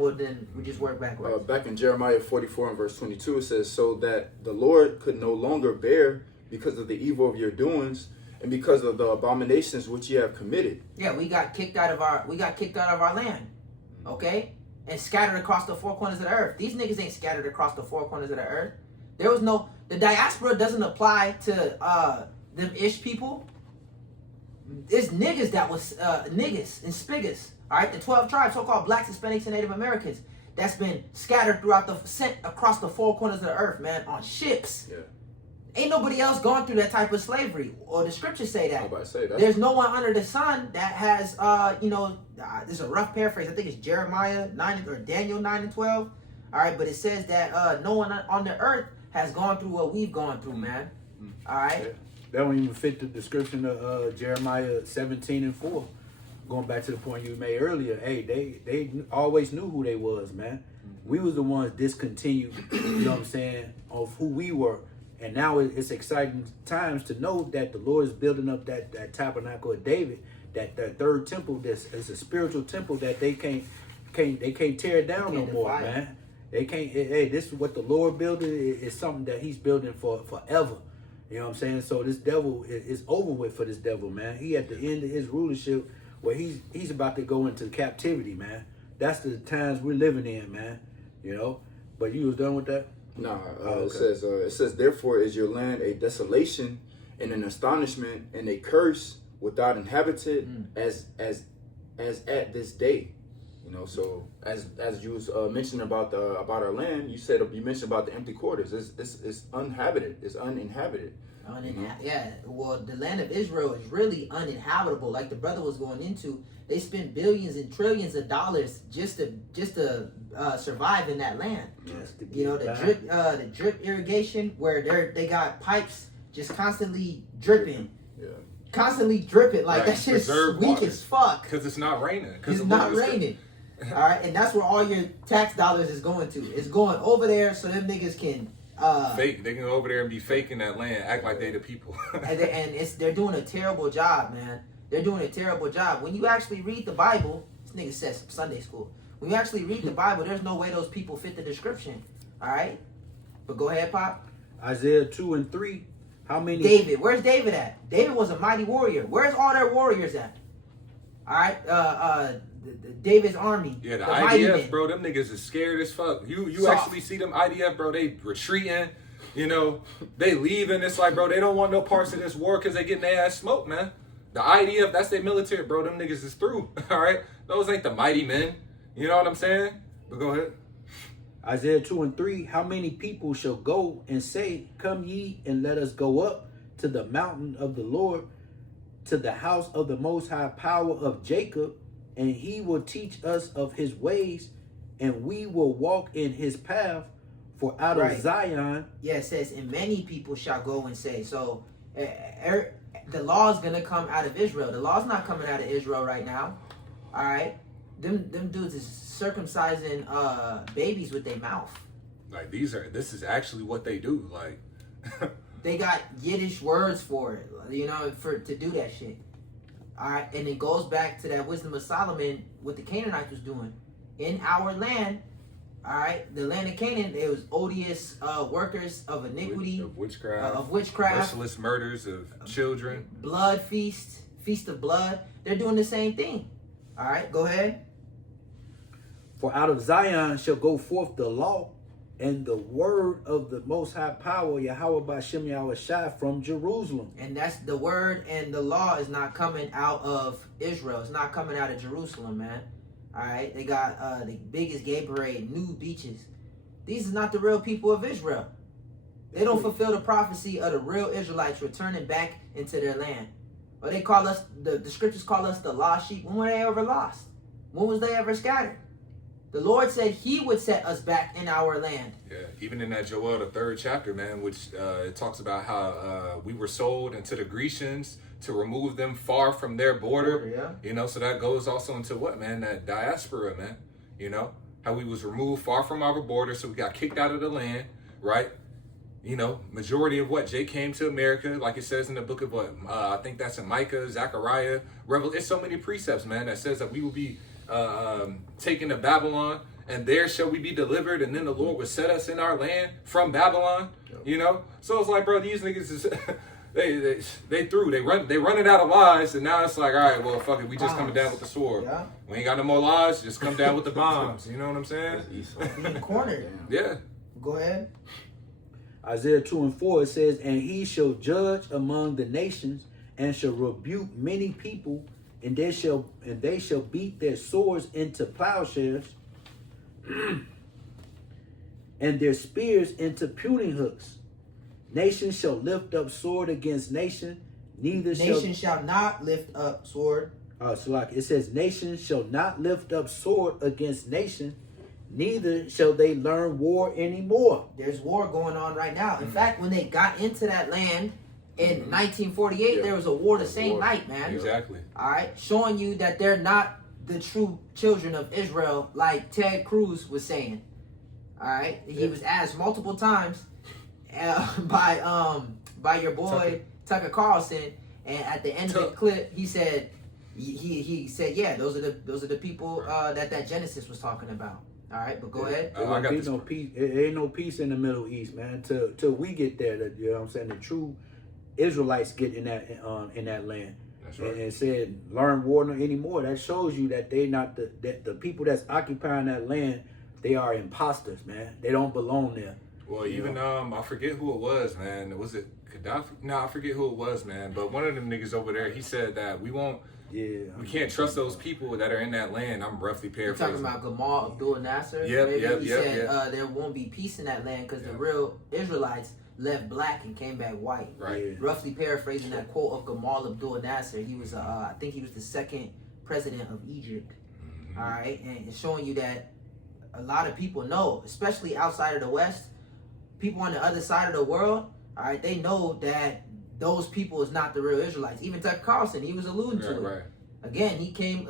we just work backwards. Back in Jeremiah 44 and verse 22, it says, so that the Lord could no longer bear because of the evil of your doings, and because of the abominations which ye have committed. Yeah, we got kicked out of our land, okay, and scattered across the 4 corners of the earth. These niggas ain't scattered across the 4 corners of the earth. The diaspora doesn't apply to them ish people. It's niggas that was niggas and spiggers. All right, the 12 tribes, so-called blacks, Hispanics, and Native Americans, that's been scattered sent across the 4 corners of the earth, man, on ships. Yeah. Ain't nobody else gone through that type of slavery, or the scriptures say that. I'm about to say that. There's no one under the sun that has, there's a rough paraphrase. I think it's Jeremiah 9 or Daniel 9 and 12. All right, but it says that no one on the earth has gone through what we've gone through, man. All right. Yeah. That don't even fit the description of Jeremiah 17 and 4. Going back to the point you made earlier, hey, they always knew who they was, man. We was the ones discontinued, you know what I'm saying, of who we were. And now it's exciting times to know that the Lord is building up that tabernacle of David, that third temple that's a spiritual temple that they can't tear down no more, man. They can't. Hey, this is what the Lord building is something that He's building for forever. You know what I'm saying? So this devil is over with for this devil, man. He at the end of his rulership where he's about to go into captivity, man. That's the times we're living in, man. You know. But you was done with that? Nah, okay. It says, therefore is your land a desolation and an astonishment and a curse without inhabitant as at this day. You know, so as you was mentioning about our land, you mentioned about the empty quarters. It's uninhabited. It's uninhabited. Yeah, well, the land of Israel is really uninhabitable. Like the brother was going into, they spent billions and trillions of dollars just to survive in that land. You know, the drip irrigation where they got pipes just constantly dripping. Yeah. Constantly dripping. Like Right. that shit's Preserve weak water. as fuck. Because it's not raining. It's not raining. All right, and that's where all your tax dollars is going to. It's going over there so them niggas can Fake. They can go over there and be faking that land, act like they the people. and they're doing a terrible job, man. They're doing a terrible job. When you actually read the Bible, this nigga says Sunday school. When you actually read the Bible, there's no way those people fit the description. All right, but go ahead, Pop. Isaiah 2 and 3. How many? David. Where's David at? David was a mighty warrior. Where's all their warriors at? All right, David's army. Yeah, the mighty IDF, men. bro, them niggas is scared as fuck. You Soft. actually see them IDF, bro, they retreating, you know, they leaving. It's like, bro, they don't want no parts of this war because they getting their ass smoked, man. The IDF, that's their military, bro. Them niggas is through, all right? Those ain't the mighty men. You know what I'm saying? But go ahead. Isaiah 2 and 3. How many people shall go and say, come ye and let us go up to the mountain of the Lord, to the house of the most high power of Jacob, and he will teach us of his ways, and we will walk in his path. For out Right. of Zion, Yeah, it says, and many people shall go and say. So the law is going to come out of Israel. The law's not coming out of Israel right now. All right? Them dudes is circumcising babies with their mouth. Like, this is actually what they do. Like, They got Yiddish words for it, you know, to do that shit. All right? And it goes back to that wisdom of Solomon, what the Canaanites was doing. In our land, all right, the land of Canaan, there was odious workers of iniquity, of witchcraft, merciless murders of children, blood feast of blood. They're doing the same thing. All right, go ahead. for out of Zion shall go forth the law and the word of the most high power, Yahweh B'Shem Yahweh Shai, from Jerusalem. And that's the word and the law is not coming out of Israel. It's not coming out of Jerusalem, man. All right, they got the biggest gay parade, nude beaches. These are not the real people of Israel. They don't fulfill the prophecy of the real Israelites returning back into their land. Or they call us, the scriptures call us the lost sheep. When were they ever lost? When was they ever scattered? The Lord said he would set us back in our land. Yeah, even in that Joel, the 3rd chapter, man, which it talks about how we were sold into the Grecians to remove them far from their border. Yeah. You know, so that goes also into what, man? That diaspora, man. You know, how we was removed far from our border, so we got kicked out of the land, right? You know, majority of what Jay came to America, like it says in the book of what I think that's in Micah, Zechariah, It's so many precepts, man, that says that we will be taken to Babylon, and there shall we be delivered, and then the Lord will set us in our land from Babylon. You know, so it's like, bro, these niggas is they running out of lies, and now it's like, all right, well, fuck it, we just coming down with the sword. Yeah. We ain't got no more lies, just come down with the bombs. You know what I'm saying? Being cornered. Yeah. Go ahead. Isaiah 2 and 4, it says, and he shall judge among the nations, and shall rebuke many people, and they shall beat their swords into plowshares, and their spears into pruning hooks. Nation shall lift up sword against nation, Nation shall not lift up sword. So like it says, nation shall not lift up sword against nation, neither shall they learn war anymore. There's war going on right now. In fact, when they got into that land in 1948, there was a war the same night, man. Exactly. All right, showing you that they're not the true children of Israel, like Ted Cruz was saying. All right, he was asked multiple times by your boy Tucker Carlson, and at the end of the clip, he said he said, yeah, those are the people that Genesis was talking about. All right, but go ahead. There won't be no peace. There ain't no peace in the Middle East, man. Till we get there, you know what I'm saying? The true Israelites get in that land. That's right. And said, learn war no anymore. That shows you that they not the people that's occupying that land. They are imposters, man. They don't belong there. Well, even I forget who it was, man. Was it Gaddafi? No, I forget who it was, man. But one of them niggas over there, he said that we won't Yeah. We can't trust those people that are in that land. I'm roughly You're paraphrasing. talking about Gamal Abdul Nasser. Yep, Maybe yep, he yep, said yep. There won't be peace in that land because the Yeah. real Israelites left black and came back white. Right. Yeah. Roughly paraphrasing that quote of Gamal Abdul Nasser. He was, I think he was the second president of Egypt. Mm-hmm. All right, and it's showing you that a lot of people know, especially outside of the West, people on the other side of the world. All right, they know that those people is not the real Israelites. Even Tucker Carlson, he was alluding to it. Right. Again, he came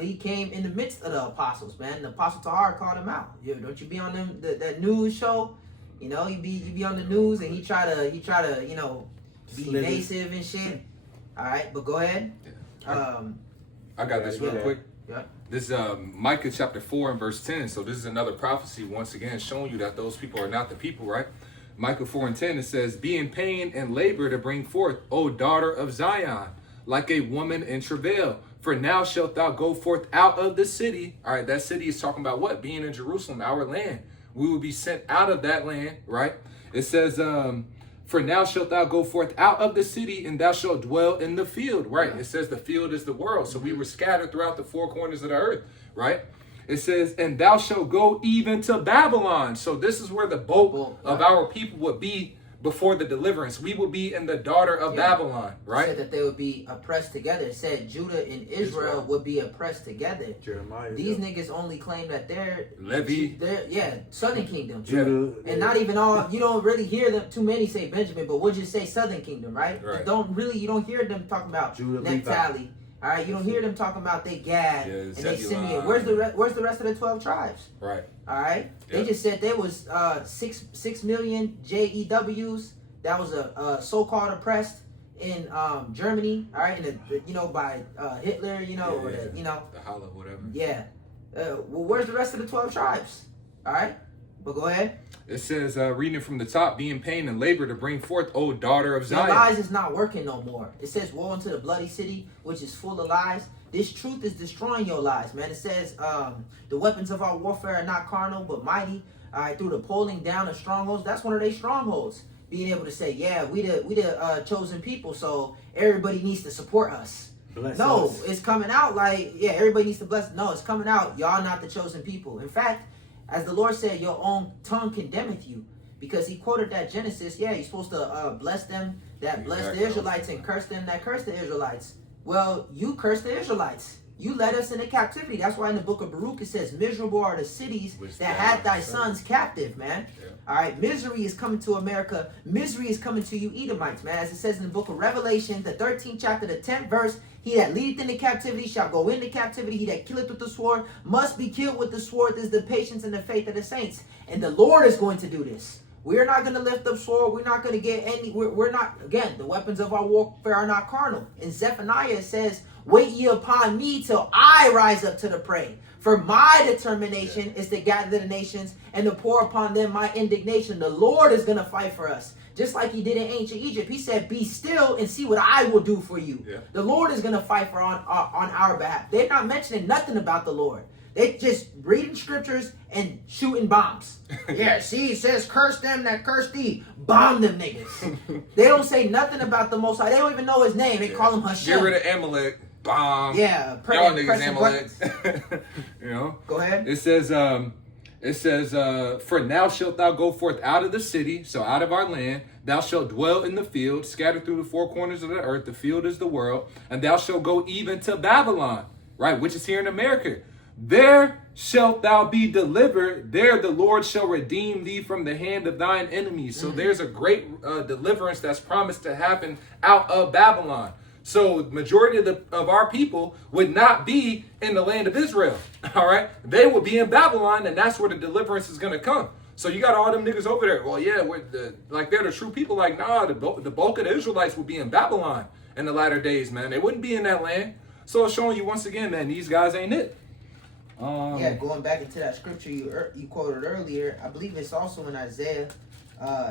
in the midst of the apostles, man. The apostle Tahar called him out. Yo, don't you be on them that news show? You know, you be on the news and he try to you know be Slither. evasive and shit. All right, but go ahead. I got this real Yeah. quick. Yeah. This is Micah chapter 4 and verse 10. So this is another prophecy once again showing you that those people are not the people, right? Micah 4 and 10, it says, "Be in pain and labor to bring forth, O daughter of Zion, like a woman in travail. For now shalt thou go forth out of the city." All right, that city is talking about what? Being in Jerusalem, our land. We will be sent out of that land, right? It says, "For now shalt thou go forth out of the city, and thou shalt dwell in the field." Right? It says the field is the world. So we were scattered throughout the four corners of the earth, right? It says, "And thou shalt go even to Babylon." So this is where the bulk of our people would be before the deliverance. We will be in the daughter of Babylon, It right? said that they would be oppressed together. It said Judah and Israel would be oppressed together. Jeremiah. These niggas only claim that they're Levi. Southern Kingdom. Judah. And not even all, you don't really hear them too many say Benjamin, but we'll just say Southern Kingdom, right? Right. You don't hear them talking about Judah, Naphtali. All right, you don't hear them talking about they Gad and they Zebulon. Simeon. Where's the rest of the 12 tribes? Right. All right, they Yep. just said there was 6 million JEWs that was a so-called oppressed in Germany. All right, and by Hitler, or the, The hollow, whatever. yeah. Well, where's the rest of the 12 tribes? All right, but go ahead. It says, reading from the top, "Be in pain and labor to bring forth, O daughter of The Zion." lies is not working no more. It says, "Woe unto the bloody city, which is full of lies." This truth is destroying your lies, man. It says, "The weapons of our warfare are not carnal, but mighty, all right, through the pulling down of strongholds." That's one of their strongholds. Being able to say, "Yeah, we the chosen people, so everybody needs to support us." Bless No, us. it's coming out like, yeah, everybody needs to bless. No, it's coming out, y'all not the chosen people. In fact, as the Lord said, your own tongue condemneth you. Because he quoted that Genesis, yeah, you're supposed to bless them that bless the Israelites and curse them that curse the Israelites. Well, you curse the Israelites. You led us into captivity. That's why in the book of Baruch it says, "Miserable are the cities Which that thou had thy hast sons captive," man. Yeah. All right, misery is coming to America. Misery is coming to you, Edomites, man. As it says in the book of Revelation, the 13th chapter, the 10th verse, "He that leadeth into captivity shall go into captivity. He that killeth with the sword must be killed with the sword." This is the patience and the faith of the saints. And the Lord is going to do this. We're not going to lift up sword. We're not going to get any. We're not, again, the weapons of our warfare are not carnal. In Zephaniah it says, "Wait ye upon me till I rise up to the prey. For my determination is to gather the nations and to pour upon them my indignation." The Lord is going to fight for us. Just like he did in ancient Egypt. He said, "Be still and see what I will do for you." Yeah. The Lord is going to fight for on our behalf. They're not mentioning nothing about the Lord. They just reading scriptures and shooting bombs. Yeah, see, it says, "Curse them that curse thee." Bomb them niggas. They don't say nothing about the Most High. They don't even know his name. They call him Hashem. Get rid of Amalek. Bomb. Yeah, Y'all niggas pressing Amalek. Go ahead. It says, "For now shalt thou go forth out of the city," so out of our land. "Thou shalt dwell in the field, scattered through the four corners of the earth. The field is the world. And thou shalt go even to Babylon," right, which is here in America. "There shalt thou be delivered. There the Lord shall redeem thee from the hand of thine enemies." So there's a great deliverance that's promised to happen out of Babylon. So the majority of our people would not be in the land of Israel. All right, they will be in Babylon, and that's where the deliverance is going to come. So you got all them niggas over there. Well, yeah, they're the true people. Like, nah, the bulk of the Israelites will be in Babylon in the latter days, man. They wouldn't be in that land. So it's showing you once again, man, these guys ain't it. Going back into that scripture you quoted earlier, I believe it's also in Isaiah.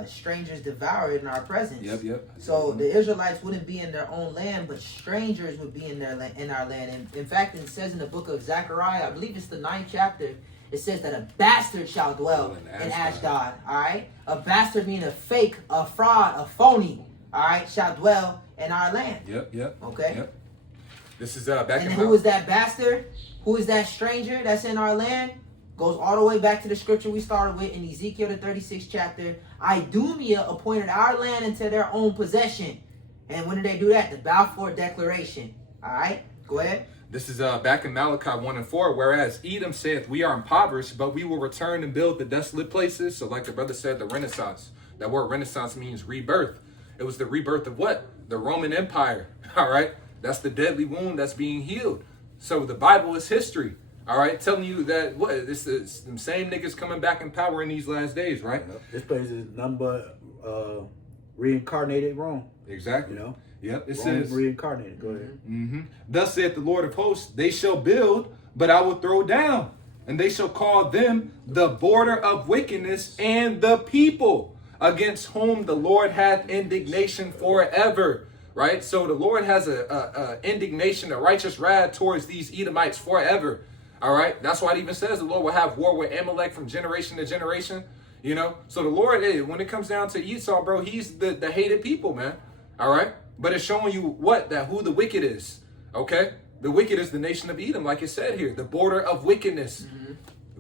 Strangers devoured in our presence. Yep. So the Israelites wouldn't be in their own land, but strangers would be in our land. And in fact, it says in the book of Zechariah, I believe it's the 9th chapter, it says that a bastard shall dwell in Ashdod. All right, a bastard meaning a fake, a fraud, a phony. All right, shall dwell in our land. Yep. Okay. Yep. This is back And in who is that bastard? Who is that stranger that's in our land? Goes all the way back to the scripture we started with in Ezekiel the 36th chapter. Idumea appointed our land into their own possession. And when did they do that? The Balfour Declaration. All right, go ahead. This is back in Malachi 1:4. Whereas Edom saith, we are impoverished, but we will return and build the desolate places. So like the brother said, the Renaissance. That word Renaissance means rebirth. It was the rebirth of what? The Roman Empire. All right. That's the deadly wound that's being healed. So the Bible is history. All right. Telling you that what? It's the same niggas coming back in power in these last days, right? This place is nothing but reincarnated Rome. Exactly. You know? Yep. It Rome says reincarnated. Go ahead. Thus saith the Lord of hosts, they shall build, but I will throw down, and they shall call them the border of wickedness and the people against whom the Lord hath indignation forever. Right? So the Lord has a indignation, a righteous wrath towards these Edomites forever. All right? That's why it even says the Lord will have war with Amalek from generation to generation. You know? So the Lord, when it comes down to Esau, bro, he's the hated people, man. All right? But it's showing you what? That who the wicked is. Okay? The wicked is the nation of Edom, like it said here. The border of wickedness.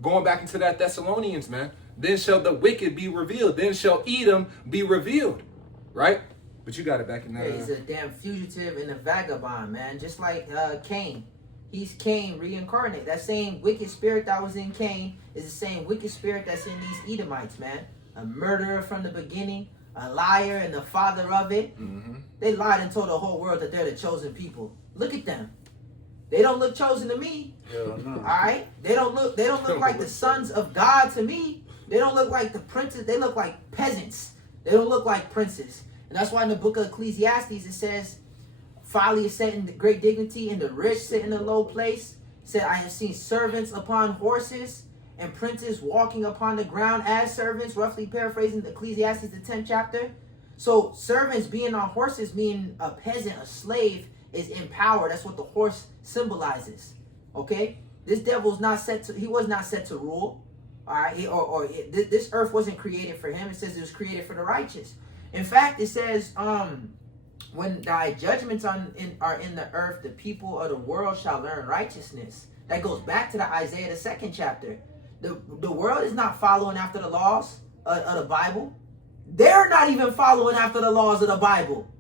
Going back into that Thessalonians, man. Then shall the wicked be revealed. Then shall Edom be revealed. Right? But you got it back in there. He's a damn fugitive and a vagabond, man. Just like Cain. He's Cain reincarnate. That same wicked spirit that was in Cain is the same wicked spirit that's in these Edomites, man. A murderer from the beginning, a liar and the father of it. They lied and told the whole world that they're the chosen people. Look at them. They don't look chosen to me. Hell no. All right? They don't look like the sons of God to me. They don't look like the princes. They look like peasants. They don't look like princes. And that's why in the book of Ecclesiastes it says, folly is set in great dignity, and the rich sit in a low place. It said, I have seen servants upon horses and princes walking upon the ground as servants, roughly paraphrasing the Ecclesiastes, the 10th chapter. So servants being on horses, meaning a peasant, a slave, is in power. That's what the horse symbolizes. Okay? This devil's not set to, he was not set to rule. All right? This earth wasn't created for him. It says it was created for the righteous. In fact, it says, when thy judgments are in the earth, the people of the world shall learn righteousness. That goes back to the Isaiah, the 2nd chapter. The world is not following after the laws of the Bible. They're not even following after the laws of the Bible.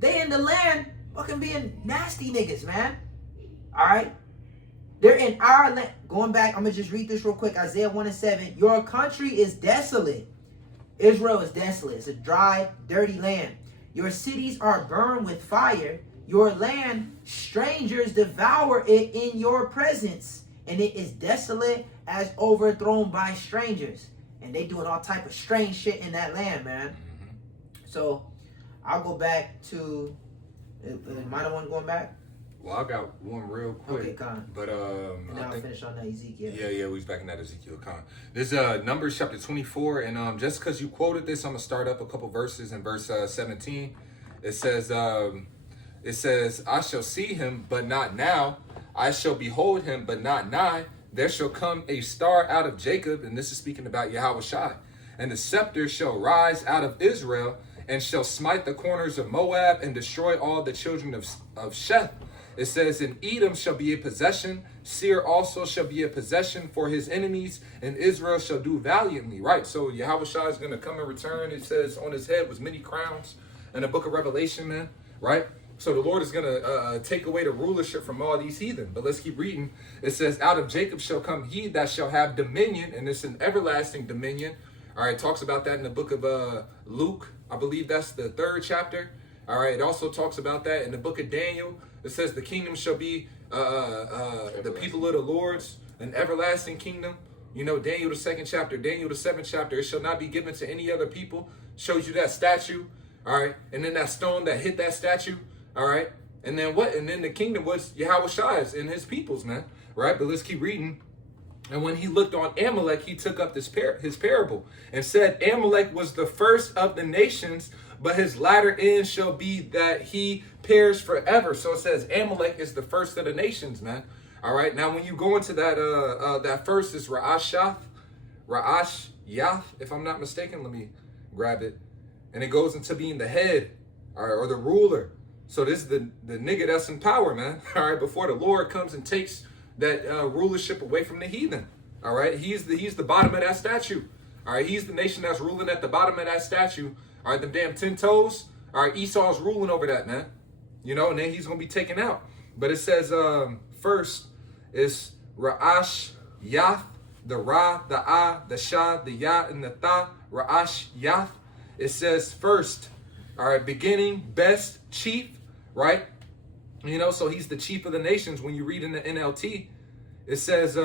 They in the land fucking being nasty niggas, man. All right? They're in our land. Going back, I'm going to just read this real quick. Isaiah 1:7. Your country is desolate. Israel is desolate. It's a dry, dirty land. Your cities are burned with fire. Your land, strangers devour it in your presence. And it is desolate as overthrown by strangers. And they doing all type of strange shit in that land, man. So, I'll go back to... Am I the one going back? Well, I got one real quick. Okay, Con. But And then I'll finish on that Ezekiel. Yeah, we was back in that Ezekiel con. This Numbers chapter 24, and just because you quoted this, I'm gonna start up a couple verses in verse 17. It says, I shall see him, but not now. I shall behold him, but not nigh. There shall come a star out of Jacob, and this is speaking about Yahweh Shai. And the scepter shall rise out of Israel, and shall smite the corners of Moab, and destroy all the children of Sheth. It says, and Edom shall be a possession, Seir also shall be a possession for his enemies, and Israel shall do valiantly. Right, so Yahweh Shai is going to come and return. It says on his head was many crowns in the book of Revelation, man. Right? So the Lord is going to take away the rulership from all these heathen. But let's keep reading. It says, out of Jacob shall come he that shall have dominion, and it's an everlasting dominion. All right, talks about that in the book of Luke. I believe that's the 3rd chapter. All right, it also talks about that in the book of Daniel. It says the kingdom shall be the people of the Lord's, an everlasting kingdom. You know, Daniel the 2nd chapter, Daniel the 7th chapter, it shall not be given to any other people. Shows you that statue. All right, and then that stone that hit that statue. All right, and then what? And then the kingdom was Yahweh Shai's and his people's, man. Right, but let's keep reading. And when he looked on Amalek, he took up his parable and said, Amalek was the first of the nations, but his latter end shall be that he perish forever. So it says Amalek is the first of the nations, man. All right. Now, when you go into that first is Ra'ash Yath, if I'm not mistaken. Let me grab it. And it goes into being the head, all right, or the ruler. So this is the nigga that's in power, man. All right, before the Lord comes and takes that rulership away from the heathen. All right, he's the bottom of that statue. All right, he's the nation that's ruling at the bottom of that statue. All right, them damn 10 toes. All right, Esau's ruling over that, man. You know, and then he's gonna be taken out. But it says first is Ra'ash Yath, the Ra, the Ah, the Shah, the Ya, and the Tha. Ra'ash Yath. It says first. All right, beginning, best, chief. Right? You know, so he's the chief of the nations. When you read in the NLT, it says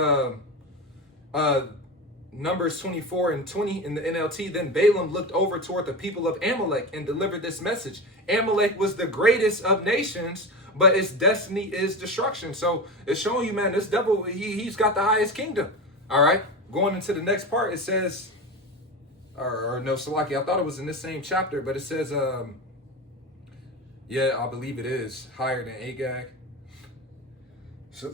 Numbers 24 and 20 in the NLT. Then Balaam looked over toward the people of Amalek and delivered this message. Amalek was the greatest of nations, but its destiny is destruction. So it's showing you, man, this devil, he's got the highest kingdom. All right. Going into the next part, it says, or no, Salaki, I thought it was in this same chapter, but it says, yeah, I believe it is higher than Agag. So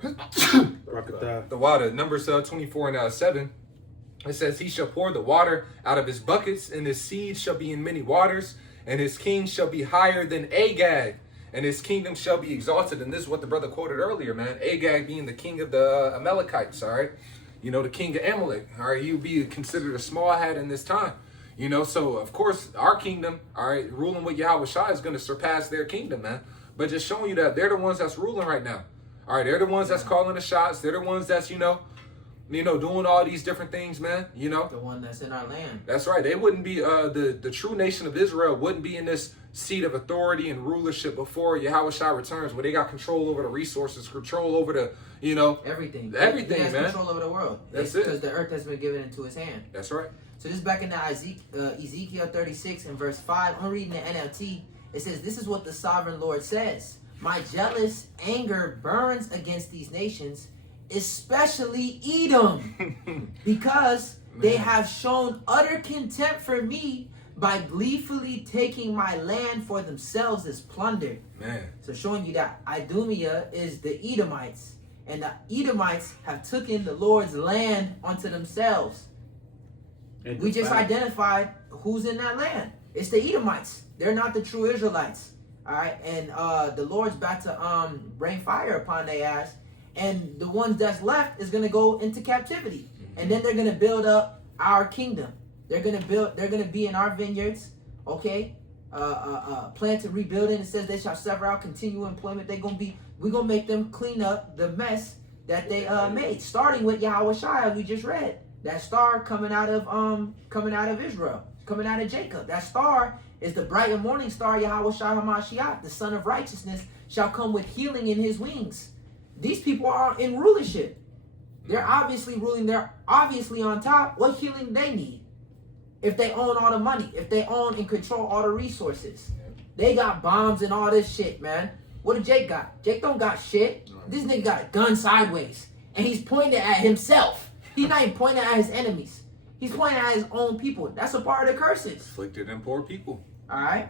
the water, Numbers 24 and 7. It says, he shall pour the water out of his buckets, and his seed shall be in many waters, and his king shall be higher than Agag, and his kingdom shall be exalted. And this is what the brother quoted earlier, man. Agag being the king of the Amalekites, all right? You know, the king of Amalek, all right? He would be considered a small hat in this time. You know, so of course our kingdom, all right, ruling with Yahweh Shai is going to surpass their kingdom, man. But just showing you that they're the ones that's ruling right now. All right, they're the ones that's calling the shots. They're the ones that's, you know, doing all these different things, man. You know, the one that's in our land. That's right. They wouldn't be the true nation of Israel wouldn't be in this seat of authority and rulership before Yahweh Shai returns, where they got control over the resources, control over the, you know, everything, everything, he has man. Control over the world. That's it. Because the earth has been given into his hand. That's right. So this is back in the Ezekiel 36 and verse 5. I'm reading the NLT. It says, this is what the sovereign Lord says. My jealous anger burns against these nations, especially Edom, because they have shown utter contempt for me by gleefully taking my land for themselves as plunder. Man. So showing you that Idumea is the Edomites, and the Edomites have taken the Lord's land onto themselves. We just identified who's in that land. It's the Edomites. They're not the true Israelites. All right, and the Lord's about to bring fire upon their ass, and the ones that's left is gonna go into captivity, and then they're gonna build up our kingdom. They're gonna be in our vineyards, okay? Plan to rebuild it. It says they shall sever out continual employment. We're gonna make them clean up the mess that they made, starting with Yahweh Shai, as we just read. That star coming out of Israel, coming out of Jacob. That star is the bright and morning star, Yahweh Shai HaMashiach, the Son of Righteousness, shall come with healing in his wings. These people are in rulership. They're obviously ruling. They're obviously on top. What healing do they need? If they own all the money, if they own and control all the resources. They got bombs and all this shit, man. What did Jake got? Jake don't got shit. This nigga got a gun sideways. And he's pointing at himself. He's not even pointing at his enemies. He's pointing at his own people. That's a part of the curses. Afflicted and poor people. All right.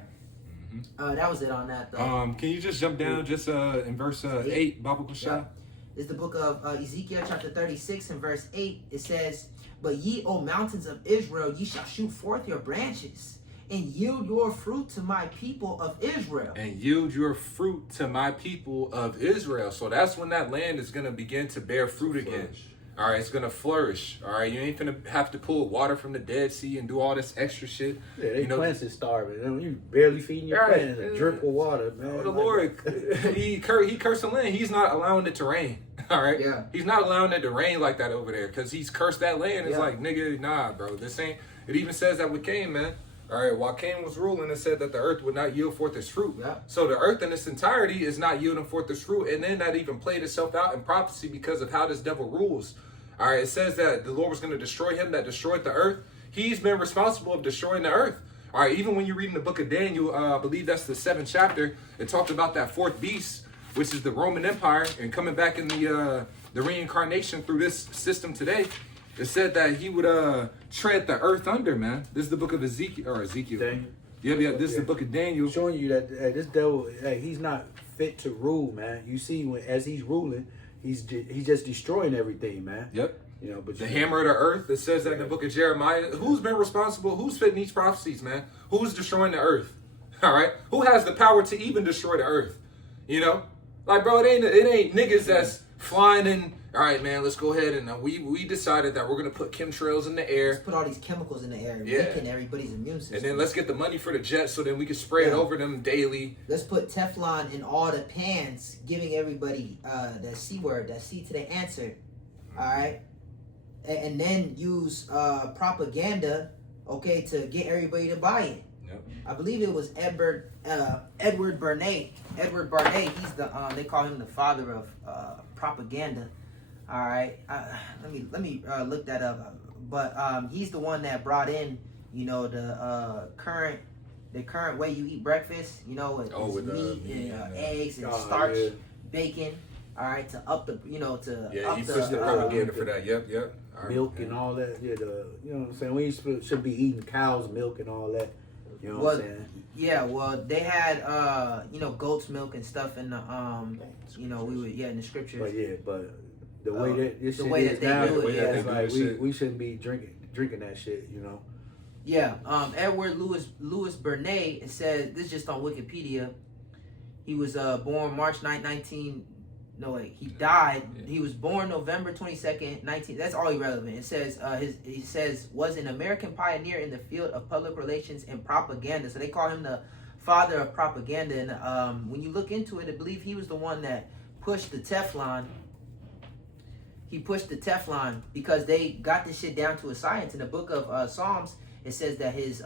That was it on that, though. Can you just jump down in verse 8, Baba Kushah? Yeah. It's the book of Ezekiel chapter 36 and verse 8. It says, but ye, O mountains of Israel, ye shall shoot forth your branches and yield your fruit to my people of Israel. And yield your fruit to my people of Israel. So that's when that land is going to begin to bear fruit again. All right, it's going to flourish. All right, you ain't going to have to pull water from the Dead Sea and do all this extra shit. Yeah, they plants is starving. You barely feeding your plants a drip of water, man. The Lord, he cursed the land. He's not allowing it to rain. All right? Yeah. He's not allowing it to rain like that over there because he's cursed that land. It's like, nigga, nah, bro. This ain't. It even says that with Cain, man. All right, while Cain was ruling, it said that the earth would not yield forth its fruit. Yeah. So the earth in its entirety is not yielding forth its fruit. And then that even played itself out in prophecy because of how this devil rules. All right, it says that the Lord was going to destroy him that destroyed the earth. He's been responsible of destroying the earth. All right, even when you read in the book of Daniel, I believe that's the 7th chapter, it talked about that fourth beast, which is the Roman Empire, and coming back in the reincarnation through this system today. It said that he would tread the earth under, man. This is the book of Ezekiel. Daniel. Yeah, this is the book of Daniel. Showing you that this devil, he's not fit to rule, man. You see, as he's ruling, he's just destroying everything, man. Yep. You know, but the hammer of the earth. It says that in the book of Jeremiah. Who's been responsible? Who's fitting these prophecies, man? Who's destroying the earth? All right, who has the power to even destroy the earth? You know, like, bro, it ain't niggas that's flying in. All right, man, let's go ahead and we decided that we're gonna put chemtrails in the air. Let's put all these chemicals in the air and Yeah. weaken everybody's immune system. And then let's get the money for the jets so then we can spray it over them daily. Let's put Teflon in all the pans, giving everybody that C word, that C to the answer. All right, and then use propaganda, okay, to get everybody to buy it. Yep. I believe it was Edward Bernays. Edward Bernays. He's the they call him the father of propaganda. All right, let me look that up. But he's the one that brought in, you know, the current way you eat breakfast. You know, with meat and eggs and starch, bacon. All right, to up the, you know, to Yeah, up he pushed the propaganda for that. Yep. All right, milk and all that. Yeah, you know what I'm saying? We should be eating cow's milk and all that. You know what I'm saying? Yeah, well, they had you know, goat's milk and stuff in the you know, in the scriptures. But the way that this the shit way is that they now, do it, it's yeah. like we shouldn't be drinking that shit, you know. Yeah, Edward Louis Bernays, it said, this is just on Wikipedia. He was born March 9, he died. He was born November 22nd, 19. That's all irrelevant. It says he says was an American pioneer in the field of public relations and propaganda. So they call him the father of propaganda. And when you look into it, I believe he was the one that pushed the Teflon. He pushed the Teflon because they got this shit down to a science. In the book of Psalms, it says that his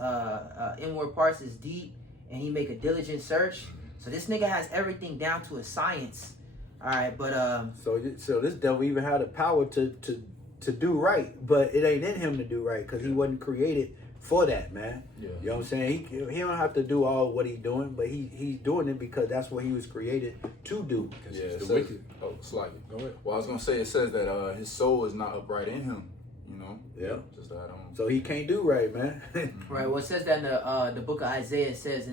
inward parts is deep, and he make a diligent search. So this nigga has everything down to a science. All right, but so this devil even had the power to do right, but it ain't in him to do right because he wasn't created for that, man. Yeah. You know what I'm saying? He don't have to do all what he's doing, but he's doing it because that's what he was created to do. Yeah, it says, slightly. Go ahead. Well, I was gonna say it says that his soul is not upright in him. You know. Yeah. Just that I don't. So he can't do right, man. Right. Well, it says that in the book of Isaiah. It says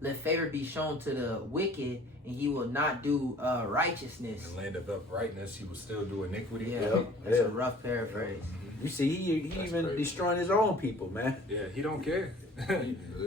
let favor be shown to the wicked, and he will not do righteousness. In the land of uprightness, he will still do iniquity. Yeah, that's a rough paraphrase. You see, he even crazy. Destroying his own people, man. Yeah, he don't care.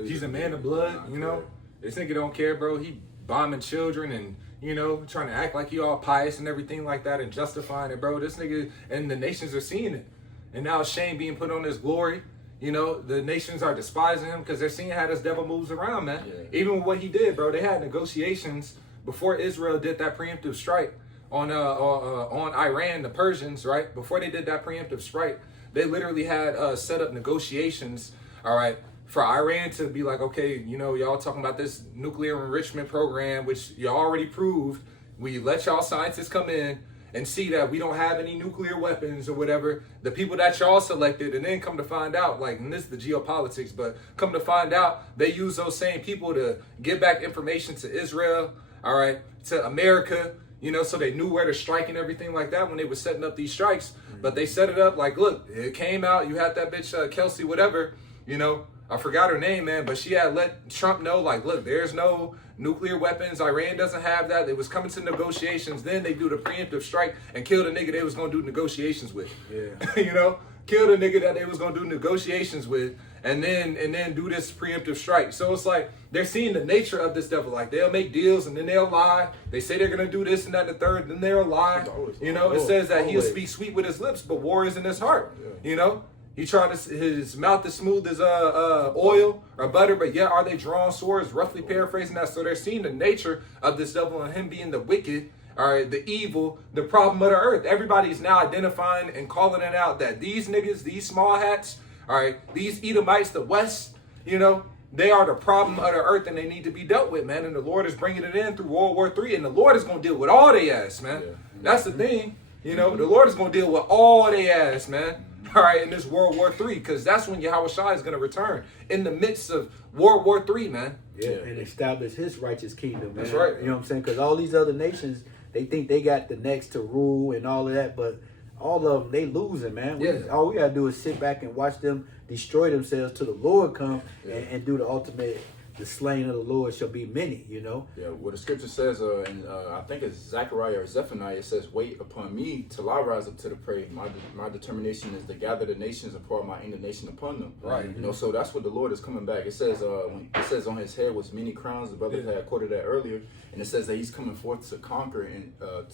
He's a man of blood, you know. This nigga don't care, bro. He bombing children and, you know, trying to act like he all pious and everything like that and justifying it, bro. This nigga, and the nations are seeing it. And now shame being put on his glory. You know, the nations are despising him because they're seeing how this devil moves around, man. Yeah. Even with what he did, bro, they had negotiations before Israel did that preemptive strike on Iran, the Persians, right? Before they did that preemptive strike, they literally had set up negotiations, all right, for Iran to be like, okay, you know, y'all talking about this nuclear enrichment program, which y'all already proved. We let y'all scientists come in and see that we don't have any nuclear weapons or whatever, the people that y'all selected, and then come to find out, like, and this is the geopolitics, but come to find out, they use those same people to give back information to Israel, all right, to America, you know, so they knew where to strike and everything like that when they were setting up these strikes. But they set it up like, look, it came out, you had that bitch, Kelsey, whatever, you know, I forgot her name, man, but she had let Trump know, like, look, there's no nuclear weapons. Iran doesn't have that. They was coming to negotiations. Then they do the preemptive strike and kill the nigga they was going to do negotiations with. Yeah. You know, kill the nigga that they was going to do negotiations with and then do this preemptive strike. So it's like they're seeing the nature of this devil. Like, they'll make deals and then they'll lie. They say they're going to do this and that and the third, then they'll lie. You know, it says that he'll speak sweet with his lips, but war is in his heart. You know? He trying to, his mouth is smooth as oil or butter, but yet are they drawn swords? Roughly paraphrasing that. So they're seeing the nature of this devil and him being the wicked, all right, the evil, the problem of the earth. Everybody's now identifying and calling it out that these niggas, these small hats, all right, these Edomites, the West, you know, they are the problem of the earth and they need to be dealt with, man. And the Lord is bringing it in through World War III, and the Lord is going to deal with all they ass, man. Yeah. That's the thing. You know, the Lord is going to deal with all they ass, man. All right, in this World War III, because that's when Yahweh Shai is going to return in the midst of World War III, man. Yeah, and establish his righteous kingdom, man. That's right. You know what I'm saying? Because all these other nations, they think they got the next to rule and all of that, but all of them, they losing, man. All we got to do is sit back and watch them destroy themselves till the Lord come and do the ultimate the slain of the Lord shall be many, you know. Yeah, what the scripture says, and I think it's Zechariah or Zephaniah, it says, "Wait upon me till I rise up to the prey. My determination is to gather the nations and pour out my indignation upon them." Right. You know, so that's what the Lord is coming back. It says, when it says on his head was many crowns. The brother had quoted that earlier, and it says that he's coming forth to conquer and to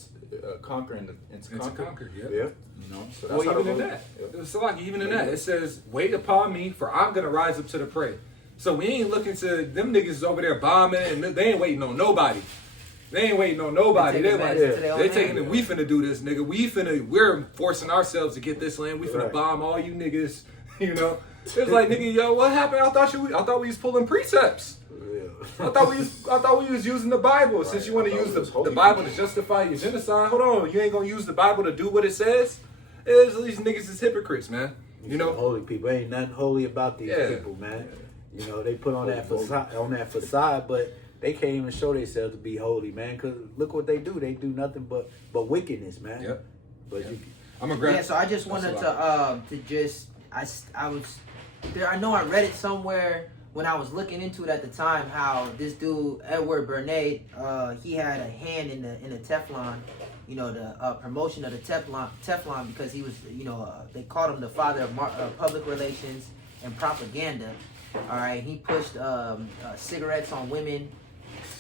conquer. Yeah. Yeah. You know, so that's how Well, the even in Lord- that, it's like even in that, it says, "Wait upon me, for I'm gonna rise up to the prey." So we ain't looking to them niggas over there bombing, and they ain't waiting on nobody. They ain't waiting on nobody. They They're taking like, advantage to their own they're taking hand. it. We finna do this, nigga. We're forcing ourselves to get this land. We finna Right. bomb all you niggas. You know, it's like, nigga, yo, what happened? I thought we was pulling precepts. I thought we was using the Bible. Since you want to use the Bible to justify your genocide, hold on, you ain't gonna use the Bible to do what it says. These niggas is hypocrites, man. You know, holy people, ain't nothing holy about these people, man. You know, they put on that facade, but they can't even show themselves to be holy, man. Cause look what they do. They do nothing but wickedness, man. Yep. But Yep. you, I'm gonna grab. Yeah, so I just wanted to just I was there. I know I read it somewhere when I was looking into it at the time. How this dude Edward Bernays, he had a hand in the Teflon, you know, the promotion of the Teflon because he was, you know, they called him the father of public relations and propaganda. All right, he pushed cigarettes on women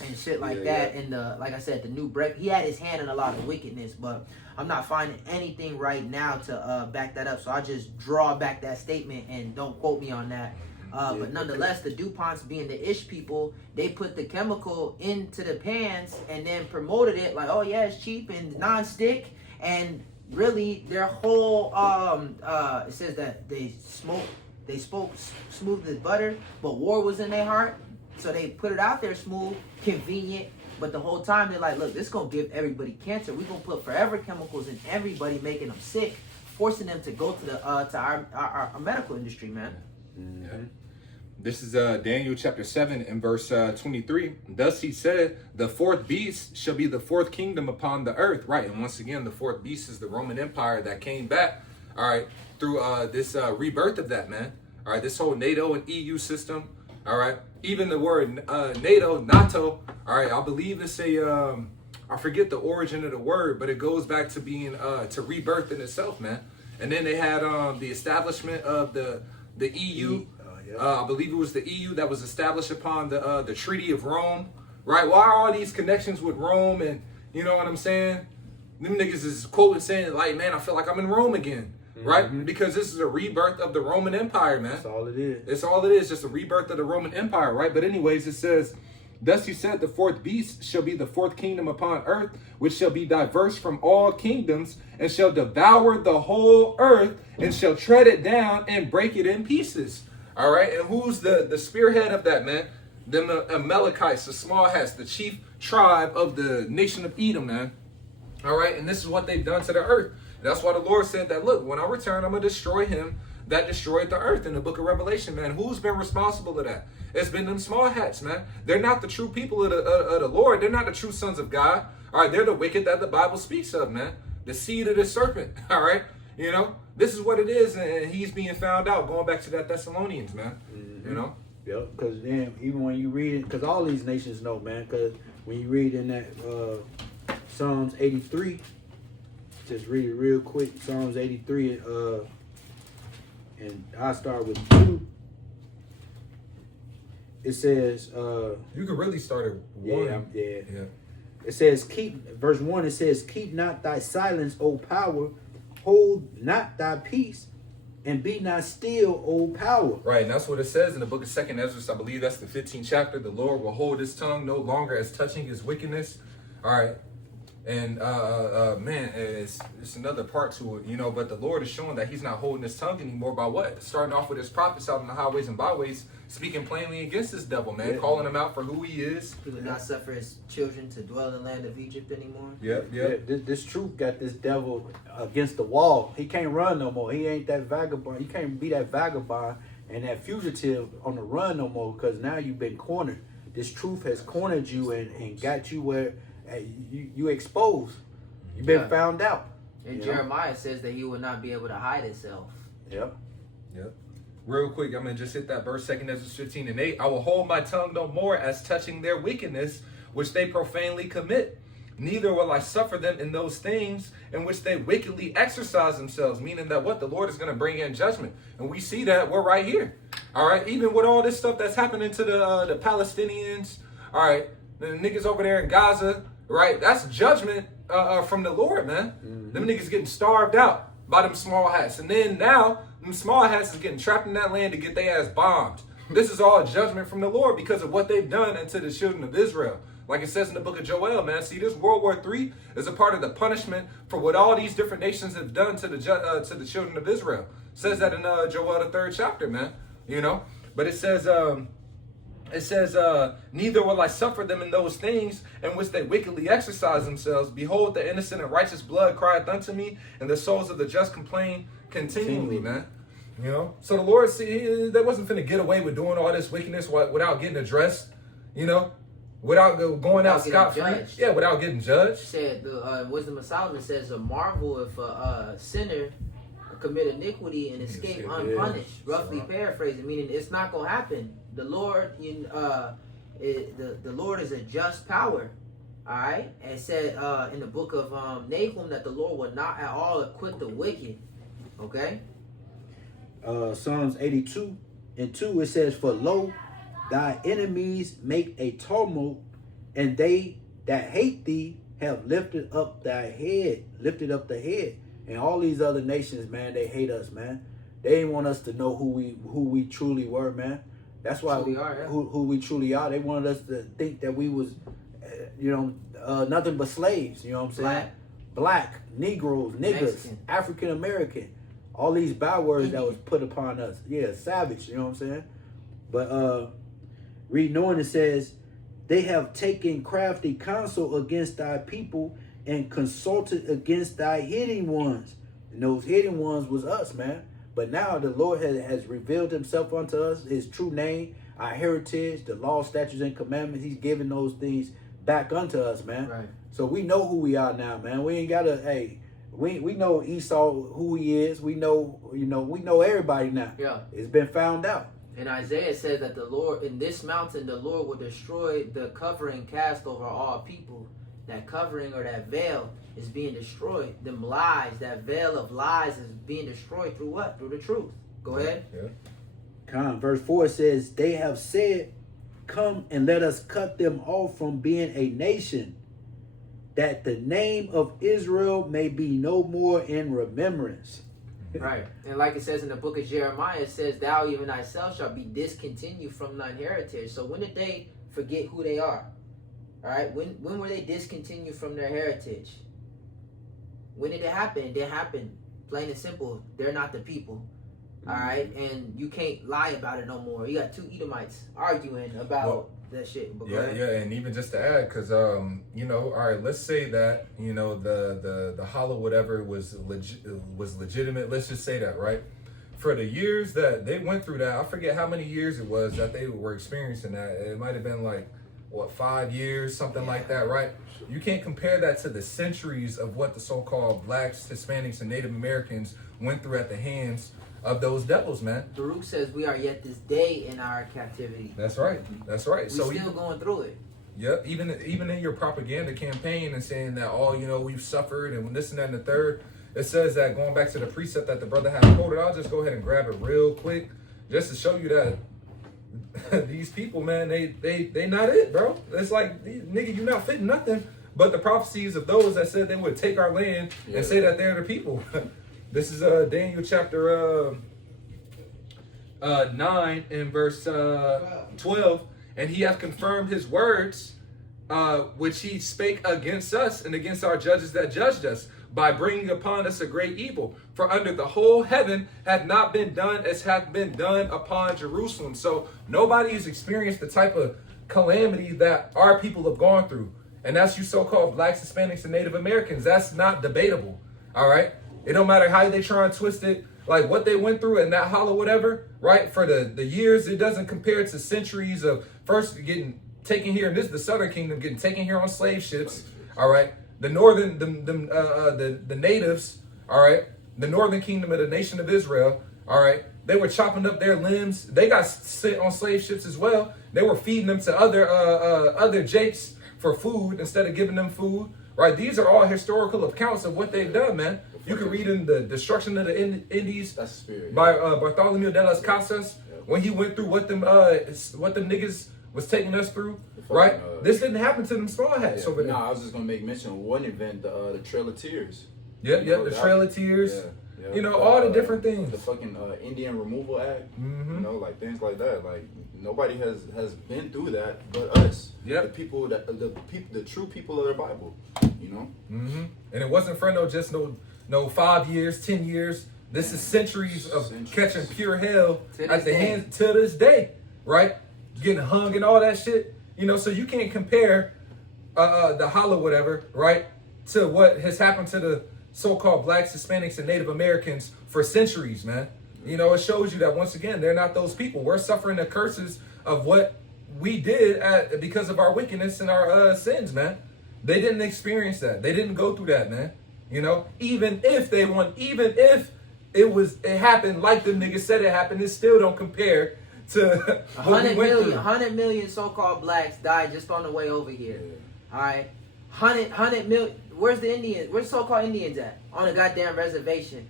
and shit like that. And like I said, the new break, he had his hand in a lot of wickedness, but I'm not finding anything right now to back that up. So I just draw back that statement and don't quote me on that. But nonetheless, the DuPonts being the ish people, they put the chemical into the pans and then promoted it like, oh yeah, it's cheap and non-stick. And really, their whole it says that they spoke smooth as butter, but war was in their heart. So they put it out there smooth, convenient, but the whole time they're like, look, this is going to give everybody cancer. We're going to put forever chemicals in everybody, making them sick, forcing them to go to the our medical industry, man. Yeah. This is Daniel chapter 7 and verse 23. Thus he said, the fourth beast shall be the fourth kingdom upon the earth. Right. And once again, the fourth beast is the Roman Empire that came back. All right. Through this rebirth of that, man. All right. This whole NATO and EU system. All right. Even the word NATO. All right. I believe it's I forget the origin of the word, but it goes back to being to rebirth in itself, man. And then they had the establishment of the EU. I believe it was the EU that was established upon the Treaty of Rome, right? Why are all these connections with Rome? And you know what I'm saying? Them niggas is quoting saying like, man, I feel like I'm in Rome again, right? Because this is a rebirth of the Roman Empire, man. that's all it is. It's all it is, just a rebirth of the Roman Empire, right? But anyways, it says, thus he said, the fourth beast shall be the fourth kingdom upon earth, which shall be diverse from all kingdoms, and shall devour the whole earth, and shall tread it down and break it in pieces. All right, and who's the spearhead of that, man? The Amalekites, the small hats, the chief tribe of the nation of Edom, man. All right, and this is what they've done to the earth. That's why the Lord said that, look, when I return, I'm going to destroy him that destroyed the earth in the book of Revelation, man. Who's been responsible for that? It's been them small hats, man. They're not the true people of the Lord. They're not the true sons of God. All right, they're the wicked that the Bible speaks of, man. The seed of the serpent, all right? You know, this is what it is, and he's being found out, going back to that Thessalonians, man. You know? Yep, because then even when you read it, because all these nations know, man, because when you read in that Psalms 83, just read it real quick, Psalms 83, and I'll start with 2. It says... You could really start at 1. Yeah. It says, verse 1, it says, keep not thy silence, O power, hold not thy peace, and be not still, O power. Right, and that's what it says in the book of 2nd Ezra. I believe that's the 15th chapter. The Lord will hold his tongue no longer as touching his wickedness. All right. And man, it's another part to it, you know, but the Lord is showing that he's not holding his tongue anymore by what? Starting off with his prophets out in the highways and byways, speaking plainly against this devil, man, calling him out for who he is. He would not suffer his children to dwell in the land of Egypt anymore. Yeah. This truth got this devil against the wall. He can't run no more. He ain't that vagabond. You can't be that vagabond and that fugitive on the run no more, because now you've been cornered. This truth has cornered you and got you where you exposed. You've been found out. And Jeremiah says that he will not be able to hide himself. Yep. real quick, I'm going to just hit that verse, 2 Ezra 15:8. I will hold my tongue no more as touching their wickedness, which they profanely commit. Neither will I suffer them in those things in which they wickedly exercise themselves, meaning that what the Lord is going to bring in judgment. And we see that we're right here. All right. Even with all this stuff that's happening to the Palestinians. All right. The niggas over there in Gaza. Right. That's judgment from the Lord, man. Mm-hmm. Them niggas getting starved out by them small hats. And then now them small hats is getting trapped in that land to get their ass bombed. This is all a judgment from the Lord because of what they've done unto the children of Israel. Like it says in the book of Joel, man. See, this World War III is a part of the punishment for what all these different nations have done to the children of Israel. It says that in Joel, the 3rd chapter, man. You know, but it says, neither will I suffer them in those things in which they wickedly exercise themselves. Behold, the innocent and righteous blood crieth unto me, and the souls of the just complain continually, man. You know, so the Lord, see, they wasn't finna get away with doing all this wickedness without getting addressed, you know, without going out scot-free. Yeah, without getting judged. Said the Wisdom of Solomon says, a marvel if a sinner commit iniquity and escape unpunished. Roughly paraphrasing, meaning it's not gonna happen. The Lord, the Lord is a just power. All right, and it said in the book of Nahum that the Lord will not at all acquit the wicked. Okay. Psalms 82:2 it says, "For lo, thy enemies make a tumult, and they that hate thee have lifted up the head." And all these other nations, man, they hate us, man. They didn't want us to know who we truly were, man. That's why who we truly are. They wanted us to think that we was, nothing but slaves. You know what I'm saying? Black, Negroes, niggas, Mexican, African American, all these bad words that was put upon us. Yeah, savage. You know what I'm saying? But reading on, it says, "They have taken crafty counsel against thy people, and consulted against thy hidden ones." And those hidden ones was us, man. But now the Lord has revealed himself unto us, his true name, our heritage, the law, statutes, and commandments. He's given those things back unto us, man. Right. So we know who we are now, man. We ain't gotta, we know Esau, who he is. We know, we know everybody now. Yeah. It's been found out. And Isaiah says that the Lord, in this mountain, the Lord will destroy the covering cast over all people. That covering or that veil is being destroyed. Them lies, that veil of lies is being destroyed through what? Through the truth. Go ahead. Yeah. Verse 4 says, "They have said, come and let us cut them off from being a nation, that the name of Israel may be no more in remembrance." Right. And like it says in the book of Jeremiah, it says, "Thou even thyself shall be discontinued from thine heritage." So when did they forget who they are? All right. When were they discontinued from their heritage? When did it happen? It didn't happen. Plain and simple. They're not the people. All right. And you can't lie about it no more. You got two Edomites arguing about that shit. But and even just to add, because all right, let's say that the hollow whatever was legitimate. Let's just say that, right? For the years that they went through that, I forget how many years it was that they were experiencing that. It might have been like 5 years, something like that, right? You can't compare that to the centuries of what the so-called blacks, Hispanics, and Native Americans went through at the hands of those devils, man. Baruch says we are yet this day in our captivity. That's right. We're still going through it. Yep. Even in your propaganda campaign and saying that, we've suffered and this and that and the third, it says that, going back to the precept that the brother had quoted, I'll just go ahead and grab it real quick just to show you that these people, man, they not it, bro. It's like, nigga, you not fitting nothing but the prophecies of those that said they would take our land and say that they're the people. This is Daniel chapter 9 and verse 12. "And he hath confirmed his words, which he spake against us and against our judges that judged us, by bringing upon us a great evil. For under the whole heaven hath not been done as hath been done upon Jerusalem." So nobody has experienced the type of calamity that our people have gone through. And that's you so-called blacks, Hispanics, and Native Americans. That's not debatable. All right? It don't matter how they try and twist it. Like what they went through in that hollow whatever, right? For the years, it doesn't compare to centuries of first getting taken here. And this is the Southern Kingdom getting taken here on slave ships. All right? The northern, the natives, all right? The northern kingdom of the nation of Israel, All right. They were chopping up their limbs. They got sent on slave ships as well. They were feeding them to other japes for food instead of giving them food. Right. These are all historical accounts of what they've done, man. You can read in the destruction of the Indies That's the spirit. by Bartholomew de las Casas when he went through what them niggas was taking us through. Right. This didn't happen to them small hats over there. No, I was just gonna make mention of one event, the Trail of Tears. Yep. The Trail of Tears. Yeah. You know, all the different things. The fucking Indian Removal Act. Mm-hmm. You know, like things like that. Like nobody has been through that but us. Yep. The people the true people of the Bible. You know. Mm-hmm. And it wasn't for no 5 years, 10 years. This is centuries of catching pure hell at the hands to this day, right? Getting hung and all that shit. You know, so you can't compare the holla whatever, right, to what has happened to the so-called blacks, Hispanics, and Native Americans for centuries, man. You know, it shows you that once again, they're not those people. We're suffering the curses of what we did because of our wickedness and our sins, man. They didn't experience that. They didn't go through that, man. You know, even if it happened like the niggas said it happened, it still don't compare to 100 million so-called blacks died just on the way over here. All right, 100 million. Where's the Indians? Where's so-called Indians at? On a goddamn reservation.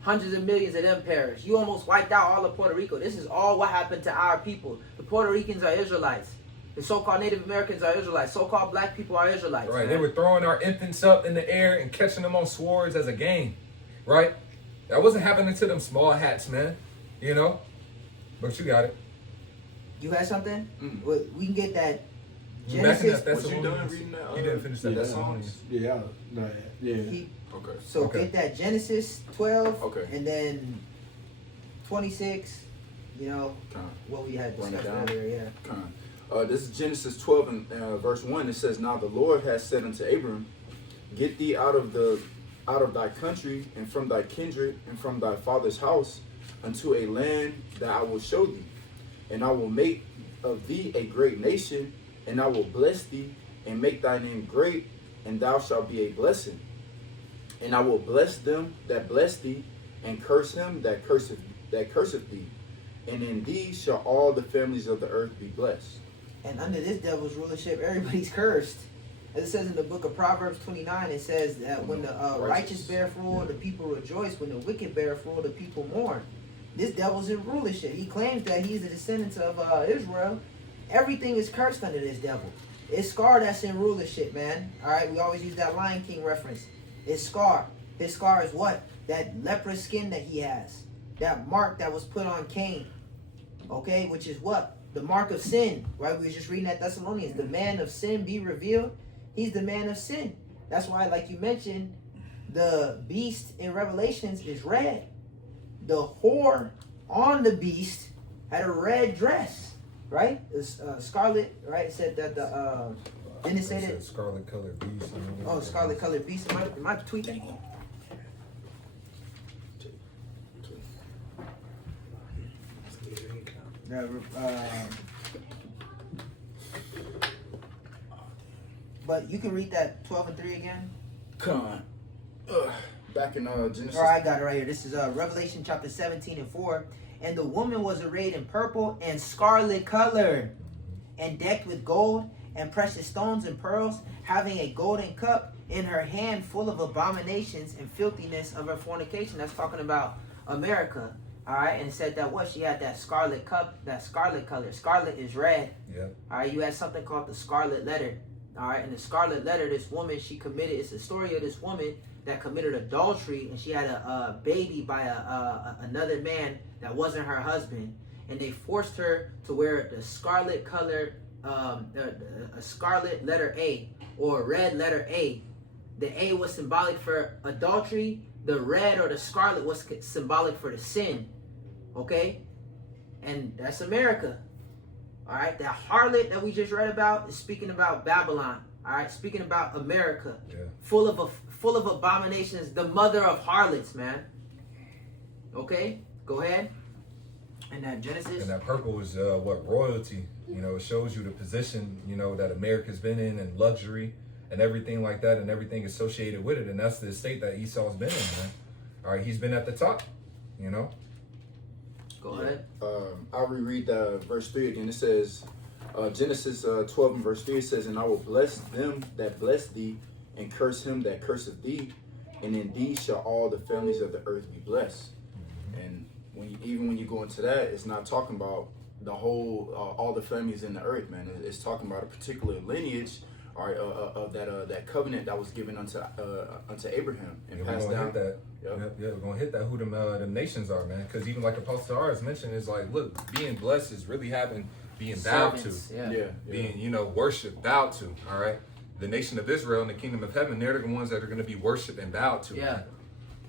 Hundreds of millions of them perished. You almost wiped out all of Puerto Rico. This is all what happened to our people. The Puerto Ricans are Israelites. The so-called Native Americans are Israelites. So-called black people are Israelites. Right. Man. They were throwing our infants up in the air and catching them on swords as a game. Right. That wasn't happening to them small hats, man. You know. But you got it. You had something? We can get that You backing Genesis. up, that's Was the you one. done reading that? You didn't finish that. that That's the one. songs? Yeah. Yeah. Okay. So Okay. get that Genesis 12, Okay. and then 26. You know Con. what we had Run it discussed down. earlier. Yeah. Con. This is Genesis 12 and verse 1. It says, "Now the Lord has said unto Abram, Get thee out of thy country and from thy kindred and from thy father's house unto a land that I will show thee. And I will make of thee a great nation, and I will bless thee and make thy name great, and thou shalt be a blessing. And I will bless them that bless thee, and curse him that curseth thee. And in thee shall all the families of the earth be blessed." And under this devil's rulership, everybody's cursed. As it says in the book of Proverbs 29, it says that when the righteous bear rule, the people rejoice. When the wicked bear rule, the people mourn. This devil's in rulership. He claims that he's the descendant of Israel. Everything is cursed under this devil. It's Scar that's in rulership, man. All right, we always use that Lion King reference. It's Scar. His scar is what? That leprous skin that he has. That mark that was put on Cain. Okay, which is what? The mark of sin, right? We were just reading that Thessalonians. The man of sin be revealed. He's the man of sin. That's why, like you mentioned, the beast in Revelations is red. The whore on the beast had a red dress, right? It's scarlet, right? It said that the didn't it say that? Scarlet colored beast. Oh, scarlet colored beast. Am I tweaking? But you can read that 12 and 3 again. Con. Back in Genesis. All right, I got it right here. This is Revelation chapter 17 and 4. And the woman was arrayed in purple and scarlet color, and decked with gold and precious stones and pearls, having a golden cup in her hand full of abominations and filthiness of her fornication. That's talking about America. All right, and it said that what? She had that scarlet cup, that scarlet color. Scarlet is red. Yeah. All right, you had something called the scarlet letter. All right, and the scarlet letter, this woman, she committed, it's the story of this woman that committed adultery, and she had a baby by another man that wasn't her husband, and they forced her to wear the scarlet color, a scarlet letter A, or red letter A. The A was symbolic for adultery, the red or the scarlet was symbolic for the sin, okay? And that's America. All right, that harlot that we just read about is speaking about Babylon. All right, speaking about America, full of abominations, the mother of harlots, man. Okay, go ahead. And that Genesis. And that purple is what royalty. You know, it shows you the position, you know, that America's been in, and luxury and everything like that, and everything associated with it. And that's the estate that Esau's been in, man. All right, he's been at the top, you know. Go ahead. I'll reread the verse 3 again. It says, Genesis 12 and verse 3, it says, and I will bless them that bless thee, and curse him that curseth thee, and in thee shall all the families of the earth be blessed. And even when you go into that, it's not talking about the whole, all the families in the earth, man. It's talking about a particular lineage of that covenant that was given unto Abraham and passed down. Hit that. Yep. Yeah, we're gonna hit that. Who them nations are, man? Because even like Apostle Aras mentioned, is like, look, being blessed is really having being bowed to, being worshipped, bowed to. All right, the nation of Israel and the kingdom of heaven, they're the ones that are going to be worshipped and bowed to. Yeah, man.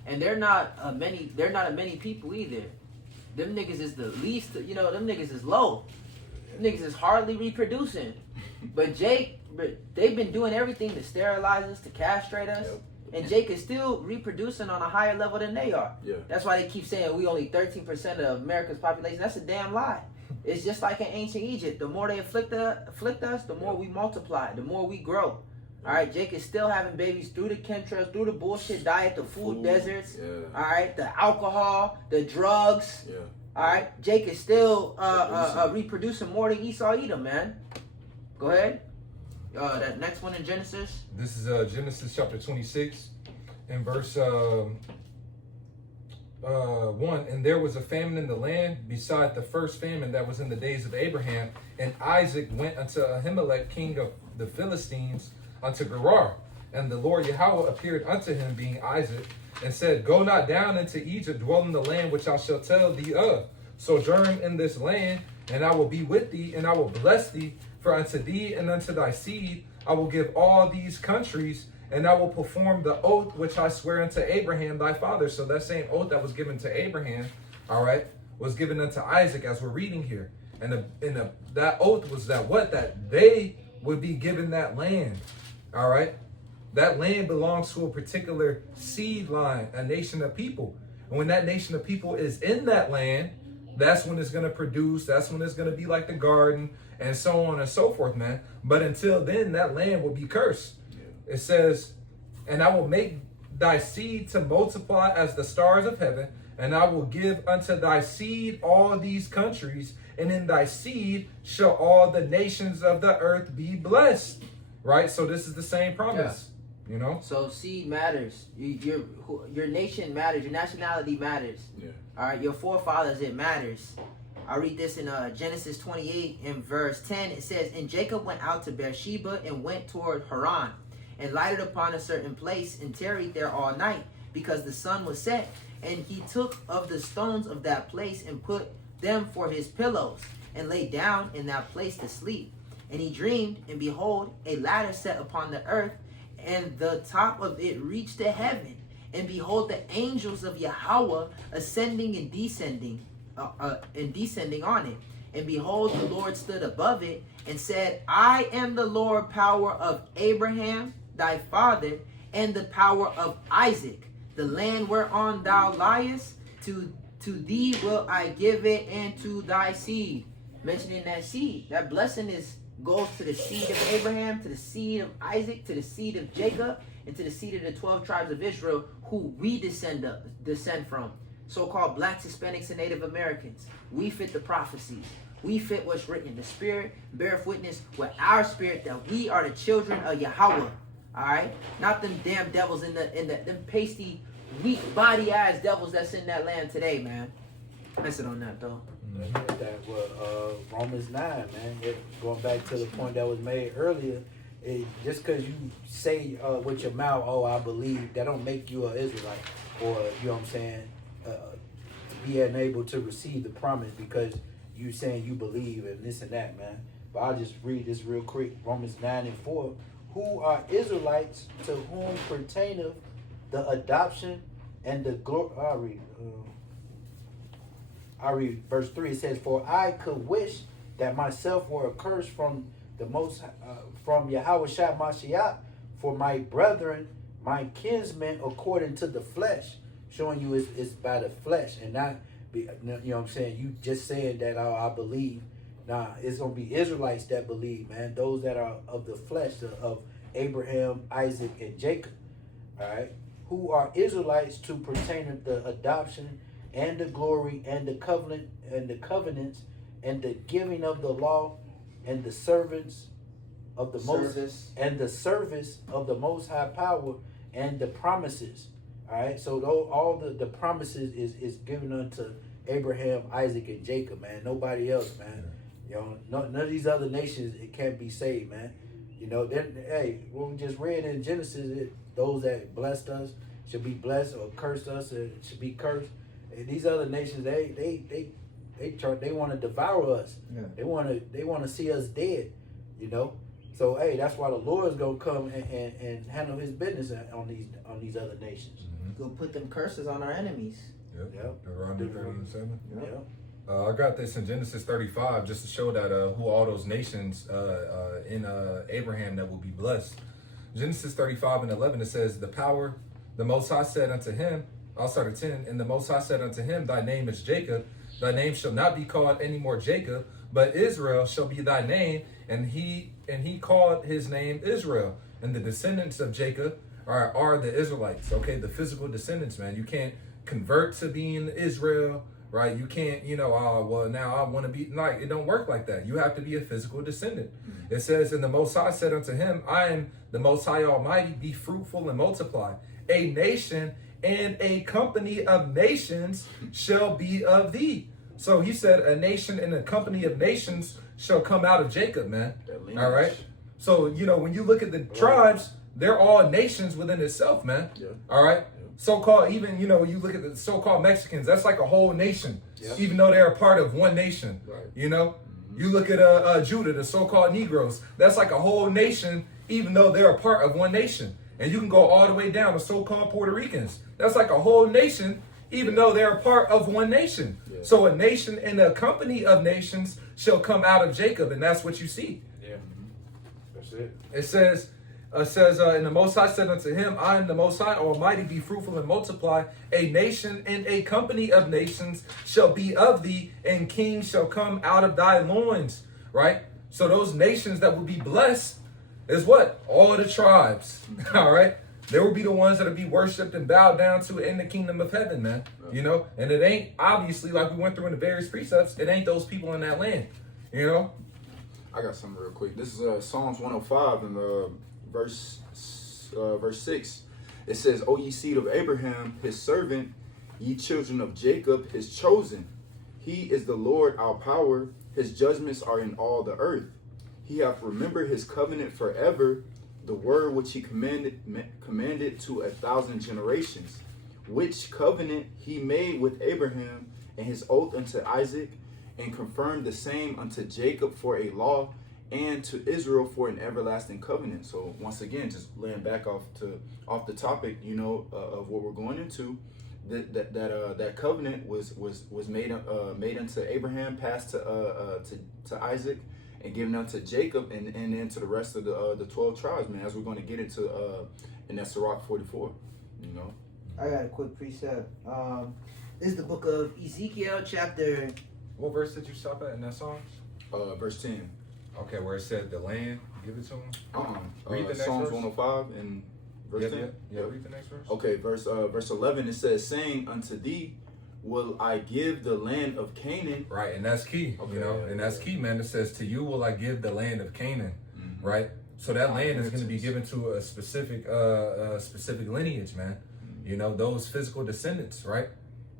and they're not a many people either. Them niggas is the least. Them niggas is low. Them niggas is hardly reproducing. But they've been doing everything to sterilize us, to castrate us. Yep. And Jake is still reproducing on a higher level than they are. Yeah. That's why they keep saying we only 13% of America's population. That's a damn lie. It's just like in ancient Egypt. The more they afflict us, the more we multiply, the more we grow. All right, Jake is still having babies through the chemtrails, through the bullshit diet, the food deserts. Yeah. All right, the alcohol, the drugs. Yeah. All right, Jake is still reproducing more than Esau Edom, man. Go ahead. That next one in Genesis. This is Genesis chapter 26 and verse 1. And there was a famine in the land beside the first famine that was in the days of Abraham. And Isaac went unto Ahimelech, king of the Philistines, unto Gerar. And the Lord Yahweh appeared unto him, being Isaac, and said, go not down into Egypt, dwell in the land which I shall tell thee of. Sojourn in this land, and I will be with thee, and I will bless thee. For unto thee and unto thy seed I will give all these countries, and I will perform the oath which I swear unto Abraham thy father. So that same oath that was given to Abraham, all right, was given unto Isaac, as we're reading here. And that oath was that they would be given that land, all right? That land belongs to a particular seed line, a nation of people. And when that nation of people is in that land, that's when it's going to produce, that's when it's going to be like the garden, and so on and so forth, man. But until then, that land will be cursed. Yeah. It says, and I will make thy seed to multiply as the stars of heaven, and I will give unto thy seed all these countries, and in thy seed shall all the nations of the earth be blessed. Right? So this is the same promise. Yeah. So seed matters. Your nation matters. Your nationality matters. Yeah. All right. Your forefathers, it matters. I read this in Genesis 28 and verse 10. It says, and Jacob went out to Beersheba and went toward Haran, and lighted upon a certain place, and tarried there all night, because the sun was set. And he took of the stones of that place, and put them for his pillows, and lay down in that place to sleep. And he dreamed, and behold, a ladder set upon the earth, and the top of it reached to heaven. And behold, the angels of Yahweh ascending and descending on it. And behold, the Lord stood above it, and said, I am the Lord, power of Abraham thy father, and the power of Isaac. The land whereon thou liest, to thee will I give it, and to thy seed. Mentioning that seed, that blessing goes to the seed of Abraham, to the seed of Isaac, to the seed of Jacob, and to the seed of the 12 tribes of Israel, who we descend from. So-called blacks, Hispanics, and Native Americans. We fit the prophecies. We fit what's written. The Spirit beareth witness with our spirit that we are the children of Yahweh. All right, not them damn devils in them pasty, weak body ass devils that's in that land today, man. That's it on that though. That was Romans 9, man. Going back to the point that was made earlier, just because you say with your mouth, "Oh, I believe," that don't make you an Israelite, or you know what I'm saying, be unable to receive the promise because you saying you believe and this and that, man. But I'll just read this real quick. Romans 9 and 4. Who are Israelites, to whom pertaineth the adoption and the glory. I read verse 3. It says, for I could wish that myself were accursed from the from Yahweh Shai Mashiach, for my brethren, my kinsmen, according to the flesh. Showing you it's by the flesh and not, you know what I'm saying? You just saying that, oh, I believe. Nah, it's going to be Israelites that believe, man. Those that are of the flesh, of Abraham, Isaac, and Jacob. All right? Who are Israelites to pertain to the adoption and the glory, and the covenant, and the covenants, and the giving of the law, and the servants of the Service. and the service of the Most High Power, and the promises. All right, so all the promises is given unto Abraham, Isaac, and Jacob, man. Nobody else, man. You know, none of these other nations, it can't be saved, man. You know, then hey, what we just read in Genesis, those that blessed us should be blessed, or cursed us should be cursed. And these other nations, they want to devour us. Yeah. They want to see us dead. You know. So hey, that's why the Lord's gonna come and handle His business on these other nations. Go put them curses on our enemies. Yep. Deuteronomy 30:7. Yep. I got this in Genesis 35 just to show that who all those nations in Abraham that will be blessed. Genesis 35:11, it says, the Most High said unto him, I'll start at 10, and the Most High said unto him, thy name is Jacob, thy name shall not be called any more Jacob, but Israel shall be thy name, and he called his name Israel. And the descendants of Jacob are the Israelites, okay, the physical descendants, man. You can't convert to being Israel, right? You can't, well, now I want to be, like, it don't work like that. You have to be a physical descendant. Mm-hmm. It says, and the Most High said unto him, I am the Most High Almighty, be fruitful and multiply. A nation and a company of nations shall be of thee. So he said, a nation and a company of nations shall come out of Jacob, man. All right. So, when you look at the tribes, they're all nations within itself, man. Yeah. All right. Yeah. So-called, even, you look at the so-called Mexicans, that's like a whole nation, even though they're a part of one nation. Right. You look at Judah, the so-called Negroes, that's like a whole nation, even though they're a part of one nation. And you can go all the way down to so-called Puerto Ricans. That's like a whole nation, even though they're a part of one nation. Yeah. So a nation and a company of nations shall come out of Jacob, and that's what you see. Yeah, that's it. It says, and the Most High said unto him, I am the Most High Almighty, be fruitful and multiply. A nation and a company of nations shall be of thee, and kings shall come out of thy loins. Right? So those nations that will be blessed is what? All the tribes. All right? They will be the ones that will be worshipped and bowed down to in the kingdom of heaven, man. And it ain't, obviously, like we went through in the various precepts, it ain't those people in that land. I got something real quick. This is Psalms 105 and verse 6. It says, O ye seed of Abraham, his servant, ye children of Jacob, his chosen. He is the Lord our power. His judgments are in all the earth. He hath remembered his covenant forever, the word which he commanded to 1,000 generations, which covenant he made with Abraham, and his oath unto Isaac, and confirmed the same unto Jacob for a law, and to Israel for an everlasting covenant. So once again, just laying back off the topic, of what we're going into, that covenant was made unto Abraham, passed to Isaac, and given unto Jacob, and then to the rest of the 12 tribes, man. As we're going to get into in that Sirach 44, I got a quick precept. This is the book of Ezekiel, chapter. What verse did you stop at in that Psalms? Verse 10. Okay, where it said the land, give it to him. Read the next Psalms verse. 105 and verse 10. Yeah, read the next verse. Okay, verse 11. It says, saying unto thee, will I give the land of Canaan. Right, and that's key, and that's key, man. It says, to you will I give the land of Canaan, right? So that land is going to be given to a specific lineage, man. Those physical descendants, right?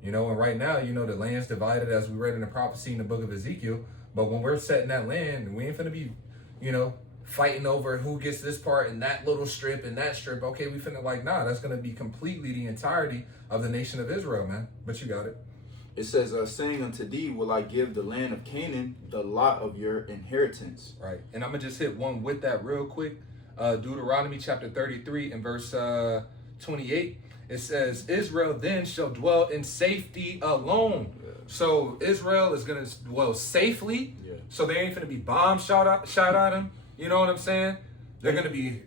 And right now, the land's divided, as we read in the prophecy in the book of Ezekiel. But when we're setting that land, we ain't finna be, fighting over who gets this part and that little strip and that strip. Okay, we finna that's gonna be completely the entirety of the nation of Israel, man. But you got it. It says, saying unto thee, will I give the land of Canaan, the lot of your inheritance. Right. And I'm gonna just hit one with that real quick. Deuteronomy chapter 33 and verse 28. It says, Israel then shall dwell in safety alone. Yeah. So Israel is going to dwell safely. Yeah. So they ain't going to be bombs shot at them. You know what I'm saying? They're going to be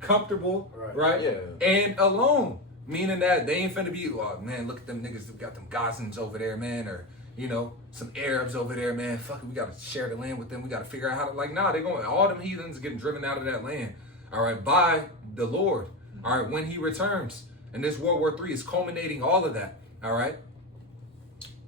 comfortable, right? Yeah. And alone. Meaning that they ain't finna be, oh man, look at them niggas that got them Gazans over there, man. Or, some Arabs over there, man. Fuck it, we got to share the land with them. We got to figure out how to, they're going, all them heathens are getting driven out of that land. All right, by the Lord. All right, when he returns. And this World War III is culminating all of that. All right.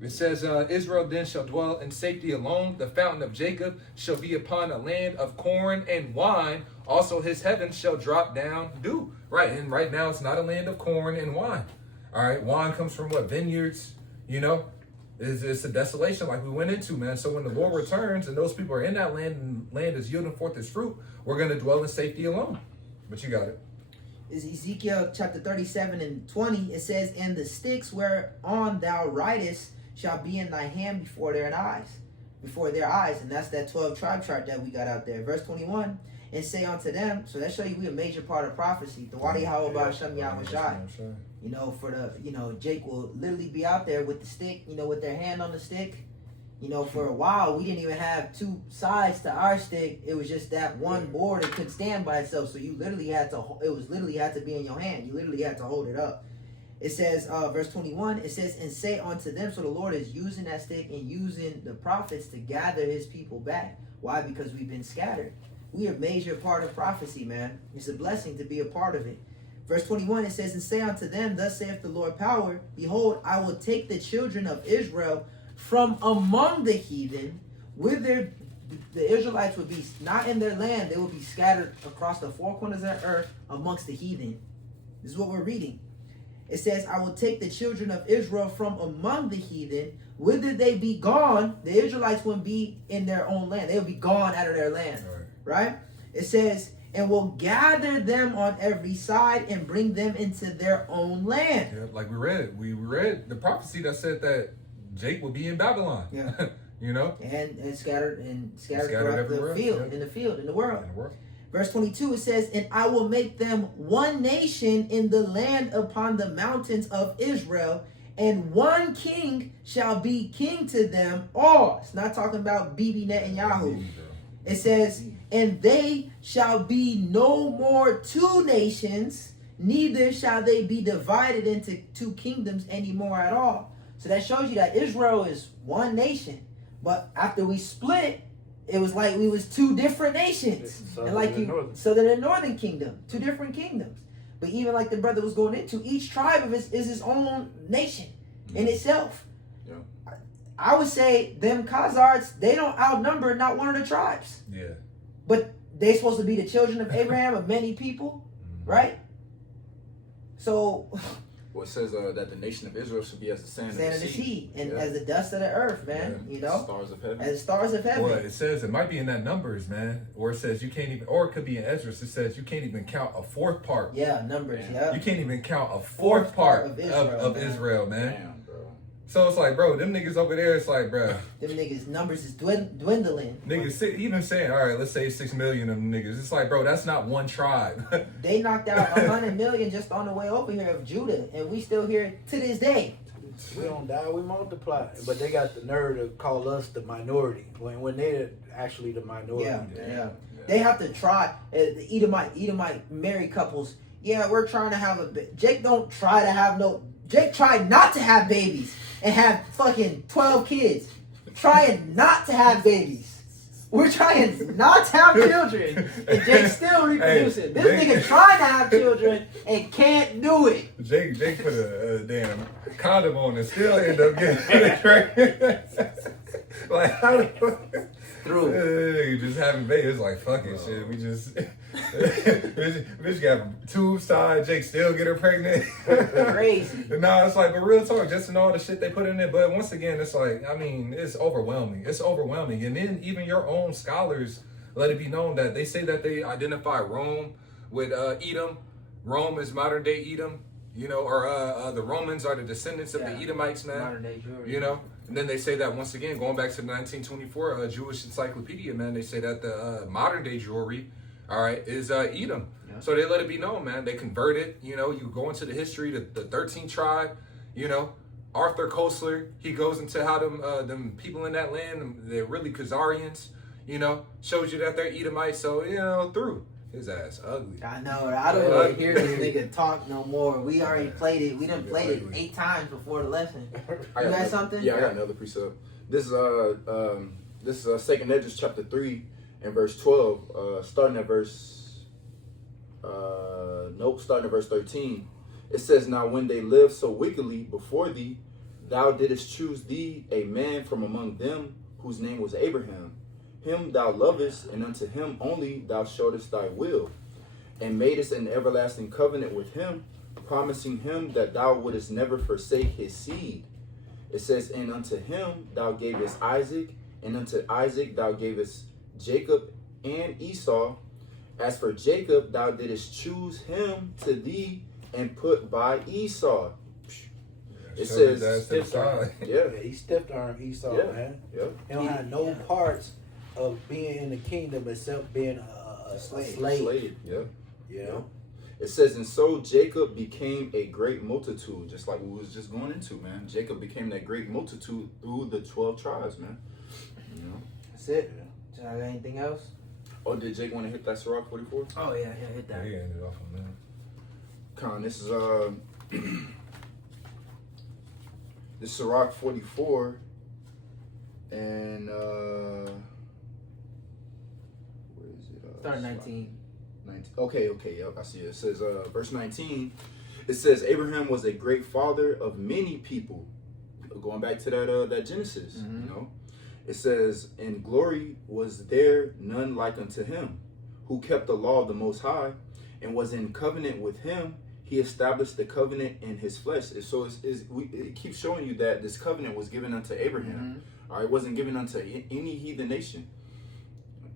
It says, Israel then shall dwell in safety alone. The fountain of Jacob shall be upon a land of corn and wine. Also his heavens shall drop down dew. Right, and right now it's not a land of corn and wine. All right, wine comes from what? Vineyards, you know? It's a desolation like we went into, man. So when the Lord returns and those people are in that land and land is yielding forth its fruit, we're going to dwell in safety alone. But you got it. Is Ezekiel chapter 37 and 20. It says, and the sticks whereon thou writest shall be in thy hand before their eyes. And that's that 12 tribe chart that we got out there. Verse 21, and say unto them, so that show you we a major part of prophecy. The Wadi Hawabah Shem Yahushai. You know, for the, you know, Jake will literally be out there with the stick, you know, with their hand on the stick. You know, for a while, we didn't even have two sides to our stick. It was just that one board. It couldn't stand by itself. So you literally had to, it was literally had to be in your hand. You literally had to hold it up. It says, verse 21, it says, and say unto them, so the Lord is using that stick and using the prophets to gather his people back. Why? Because we've been scattered. We are a major part of prophecy, man. It's a blessing to be a part of it. Verse 21, it says, and say unto them, thus saith the Lord power, behold, I will take the children of Israel from among the heathen, whither the Israelites would be not in their land, they will be scattered across the four corners of the earth amongst the heathen. This is what we're reading. It says, I will take the children of Israel from among the heathen, whither they be gone. The Israelites wouldn't be in their own land. They would be gone out of their land. Right? It says, and will gather them on every side and bring them into their own land. Yeah, like we read the prophecy that said that Jake will be in Babylon. Yeah. You know? And scattered throughout the field, yeah. in the world. Verse 22, it says, and I will make them one nation in the land upon the mountains of Israel, and one king shall be king to them all. It's not talking about Bibi Netanyahu. It says, and they shall be no more two nations, neither shall they be divided into two kingdoms anymore at all. So that shows you that Israel is one nation. But after we split, it was like we was two different nations. And like southern and northern kingdom, two different kingdoms. But even like the brother was going into, each tribe of it is his own nation in itself. Yeah. I would say them Khazars, they don't outnumber not one of the tribes. Yeah. But they're supposed to be the children of Abraham, of many people, right? So... Well, it says that the nation of Israel should be as the sand of the sea. And as the dust of the earth, man. Yeah. You know? Stars of heaven. As the stars of heaven. Well, it says, it might be in that Numbers, man. Or it says you can't even, or it could be in Ezra. It says you can't even count a fourth part. Yeah, Numbers, yeah. You can't even count a fourth part of Israel, man. Damn, bro. So it's like, bro, them niggas over there, it's like, bro. Them niggas' numbers is dwindling. Niggas, even saying, all right, let's say 6 million of them niggas. It's like, bro, that's not one tribe. They knocked out 100 million just on the way over here of Judah, and we still here to this day. We don't die, we multiply. But they got the nerve to call us the minority when they're actually the minority. Yeah. They have to try. The Edomite married couples. Yeah, we're trying to have a. Jake don't try to have no. Jake tried not to have babies and have fucking 12 kids. Trying not to have babies. We're trying not to have children. And Jake's still reproducing. This nigga trying to have children and can't do it. Jake put a damn condom on and still end up getting pregnant. Like, how the Through. You just having babies. It's like, fuck it, shit. We just... bitch got tube side. Jake still get her pregnant. Crazy. No, it's like, but real talk, just in all the shit they put in it. But once again, it's like, I mean, it's overwhelming. It's overwhelming. And then even your own scholars let it be known that they say that they identify Rome with Edom. Rome is modern day Edom. You know, or the Romans are the descendants of the Edomites, man. Modern day Jewry. You know, and then they say that once again, going back to the 1924 Jewish Encyclopedia, man, they say that the modern day Jewry, all right, is Edom. Yeah. So they let it be known, man. They converted. You know, you go into the history, the 13th tribe. You know, Arthur Koestler, he goes into how them people in that land, they're really Khazarians. You know, shows you that they're Edomites. So you know, through. His ass ugly. I know. I don't want to hear this nigga talk no more. We already played it. We done played it 8 times before the lesson. You got something? Yeah, I got another precept. This is 2nd Esdras chapter 3 and verse 12. Starting at verse 13. It says, now when they lived so wickedly before thee, thou didst choose thee a man from among them whose name was Abraham. Him thou lovest, and unto him only thou showedest thy will, and madest an everlasting covenant with him, promising him that thou wouldest never forsake his seed. It says, and unto him thou gavest Isaac, and unto Isaac thou gavest Jacob and Esau. As for Jacob, thou didst choose him to thee and put by Esau. It says, yeah, he stiff armed Esau, man. Yeah. He don't have no parts of being in the kingdom except being a slave. Yeah. You know? It says, and so Jacob became a great multitude, just like we was just going into, man. Jacob became that great multitude through the 12 tribes, man. You know? That's it. Do I got anything else? Oh, did Jake want to hit that Sirach 44? Oh yeah, hit that. Yeah, ended off on that. Con, this is this is Sirach 44, and where is it? Start at 19. 19. Okay, yep, I see it. It says, verse 19, it says, Abraham was a great father of many people. Going back to that Genesis, you know. It says, in glory was there none like unto him, who kept the law of the Most High, and was in covenant with him. He established the covenant in his flesh. So it keeps showing you that this covenant was given unto Abraham. All right, it wasn't given unto any heathen nation.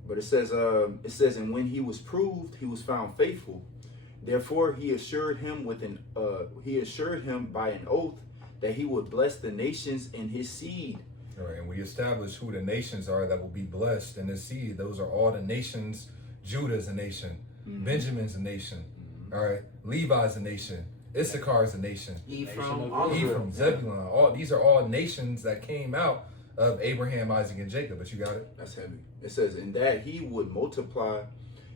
But it says, and when he was proved, he was found faithful. Therefore, he assured him by an oath that he would bless the nations in his seed. All right, and we established who the nations are that will be blessed in this seed. Those are all the nations. Judah's a nation. Benjamin's a nation. All right, Levi's a nation. Issachar's a nation. Ephraim, Zebulun. All these are all nations that came out of Abraham, Isaac, and Jacob. But you got it. That's heavy. It says, in that he would multiply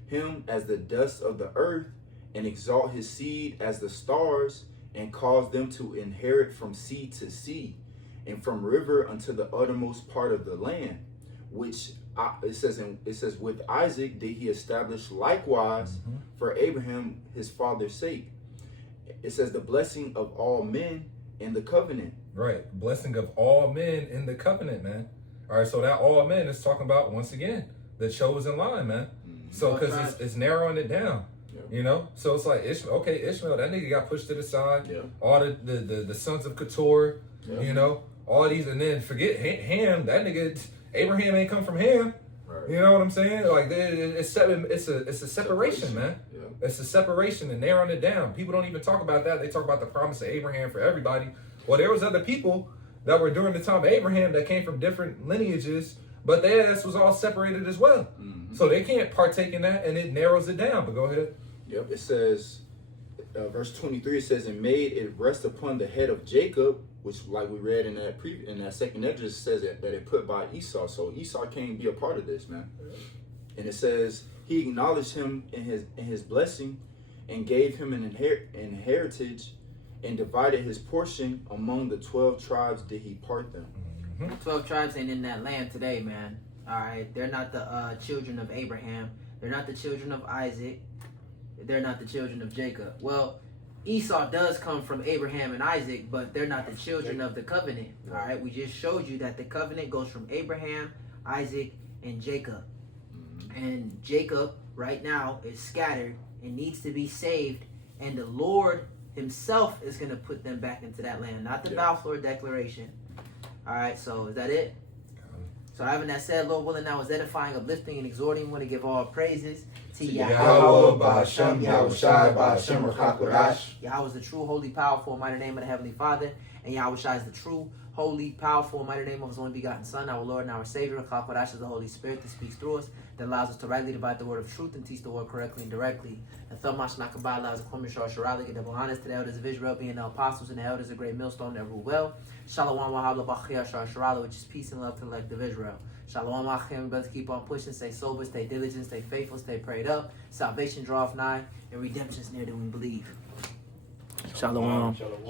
him as the dust of the earth, and exalt his seed as the stars, and cause them to inherit from sea to sea, and from river unto the uttermost part of the land. Which it says with Isaac did he establish likewise for Abraham his father's sake. It says the blessing of all men in the covenant. Right, blessing of all men in the covenant, man. All right, so that all men is talking about, once again, the chosen line, man. So because it's narrowing it down. You know, so it's like Ishmael, that nigga got pushed to the side. All the sons of Keturah, you know, all these, and then forget Ham. That nigga, Abraham ain't come from Ham. Right. You know what I'm saying? Like it's a separation, man. It's a separation, and narrowing it down. People don't even talk about that. They talk about the promise of Abraham for everybody. Well, there was other people that were during the time of Abraham that came from different lineages, but their ass was all separated as well. So they can't partake in that, and it narrows it down. But go ahead. Yep, it says, verse 23, it says, and made it rest upon the head of Jacob, which, like we read in that second Esdras, says that it put by Esau. So Esau can't be a part of this, man. And it says, he acknowledged him in his blessing, and gave him an inheritance, and divided his portion among the 12 tribes did he part them. 12 tribes ain't in that land today, man. All right, they're not the children of Abraham. They're not the children of Isaac. They're not the children of Jacob. Well, Esau does come from Abraham and Isaac, but they're not the children of the covenant. All right, we just showed you that the covenant goes from Abraham, Isaac, and Jacob. And Jacob right now is scattered and needs to be saved, and the Lord himself is going to put them back into that land, not the Balfour Declaration. All right, so is that it? So having that said, Lord willing, now is edifying, uplifting, and exhorting. We want to give all praises to Yahweh, Ba'Shem, Yahushai, Ba'Shem, Rachakurash. Yahweh is the true, holy, powerful, mighty name of the Heavenly Father, and Yahweh is the true, holy, powerful, mighty name of His only begotten Son, our Lord and our Savior. Chakurash is the Holy Spirit that speaks through us, that allows us to rightly divide the word of truth and teach the word correctly and directly. And Thamash Nakabah allows the Kwame Shah Shirali get double honest to the elders of Israel, being the apostles and the elders, a great millstone that rule well. Shalom Wahabla Bachia Shah Shirali, which is peace and love to the elect of Israel. Shalom Achim, brothers, keep on pushing, stay sober, stay diligent, stay faithful, stay prayed up. Salvation draweth nigh, and redemption's near that we believe. Shalom. Shalom.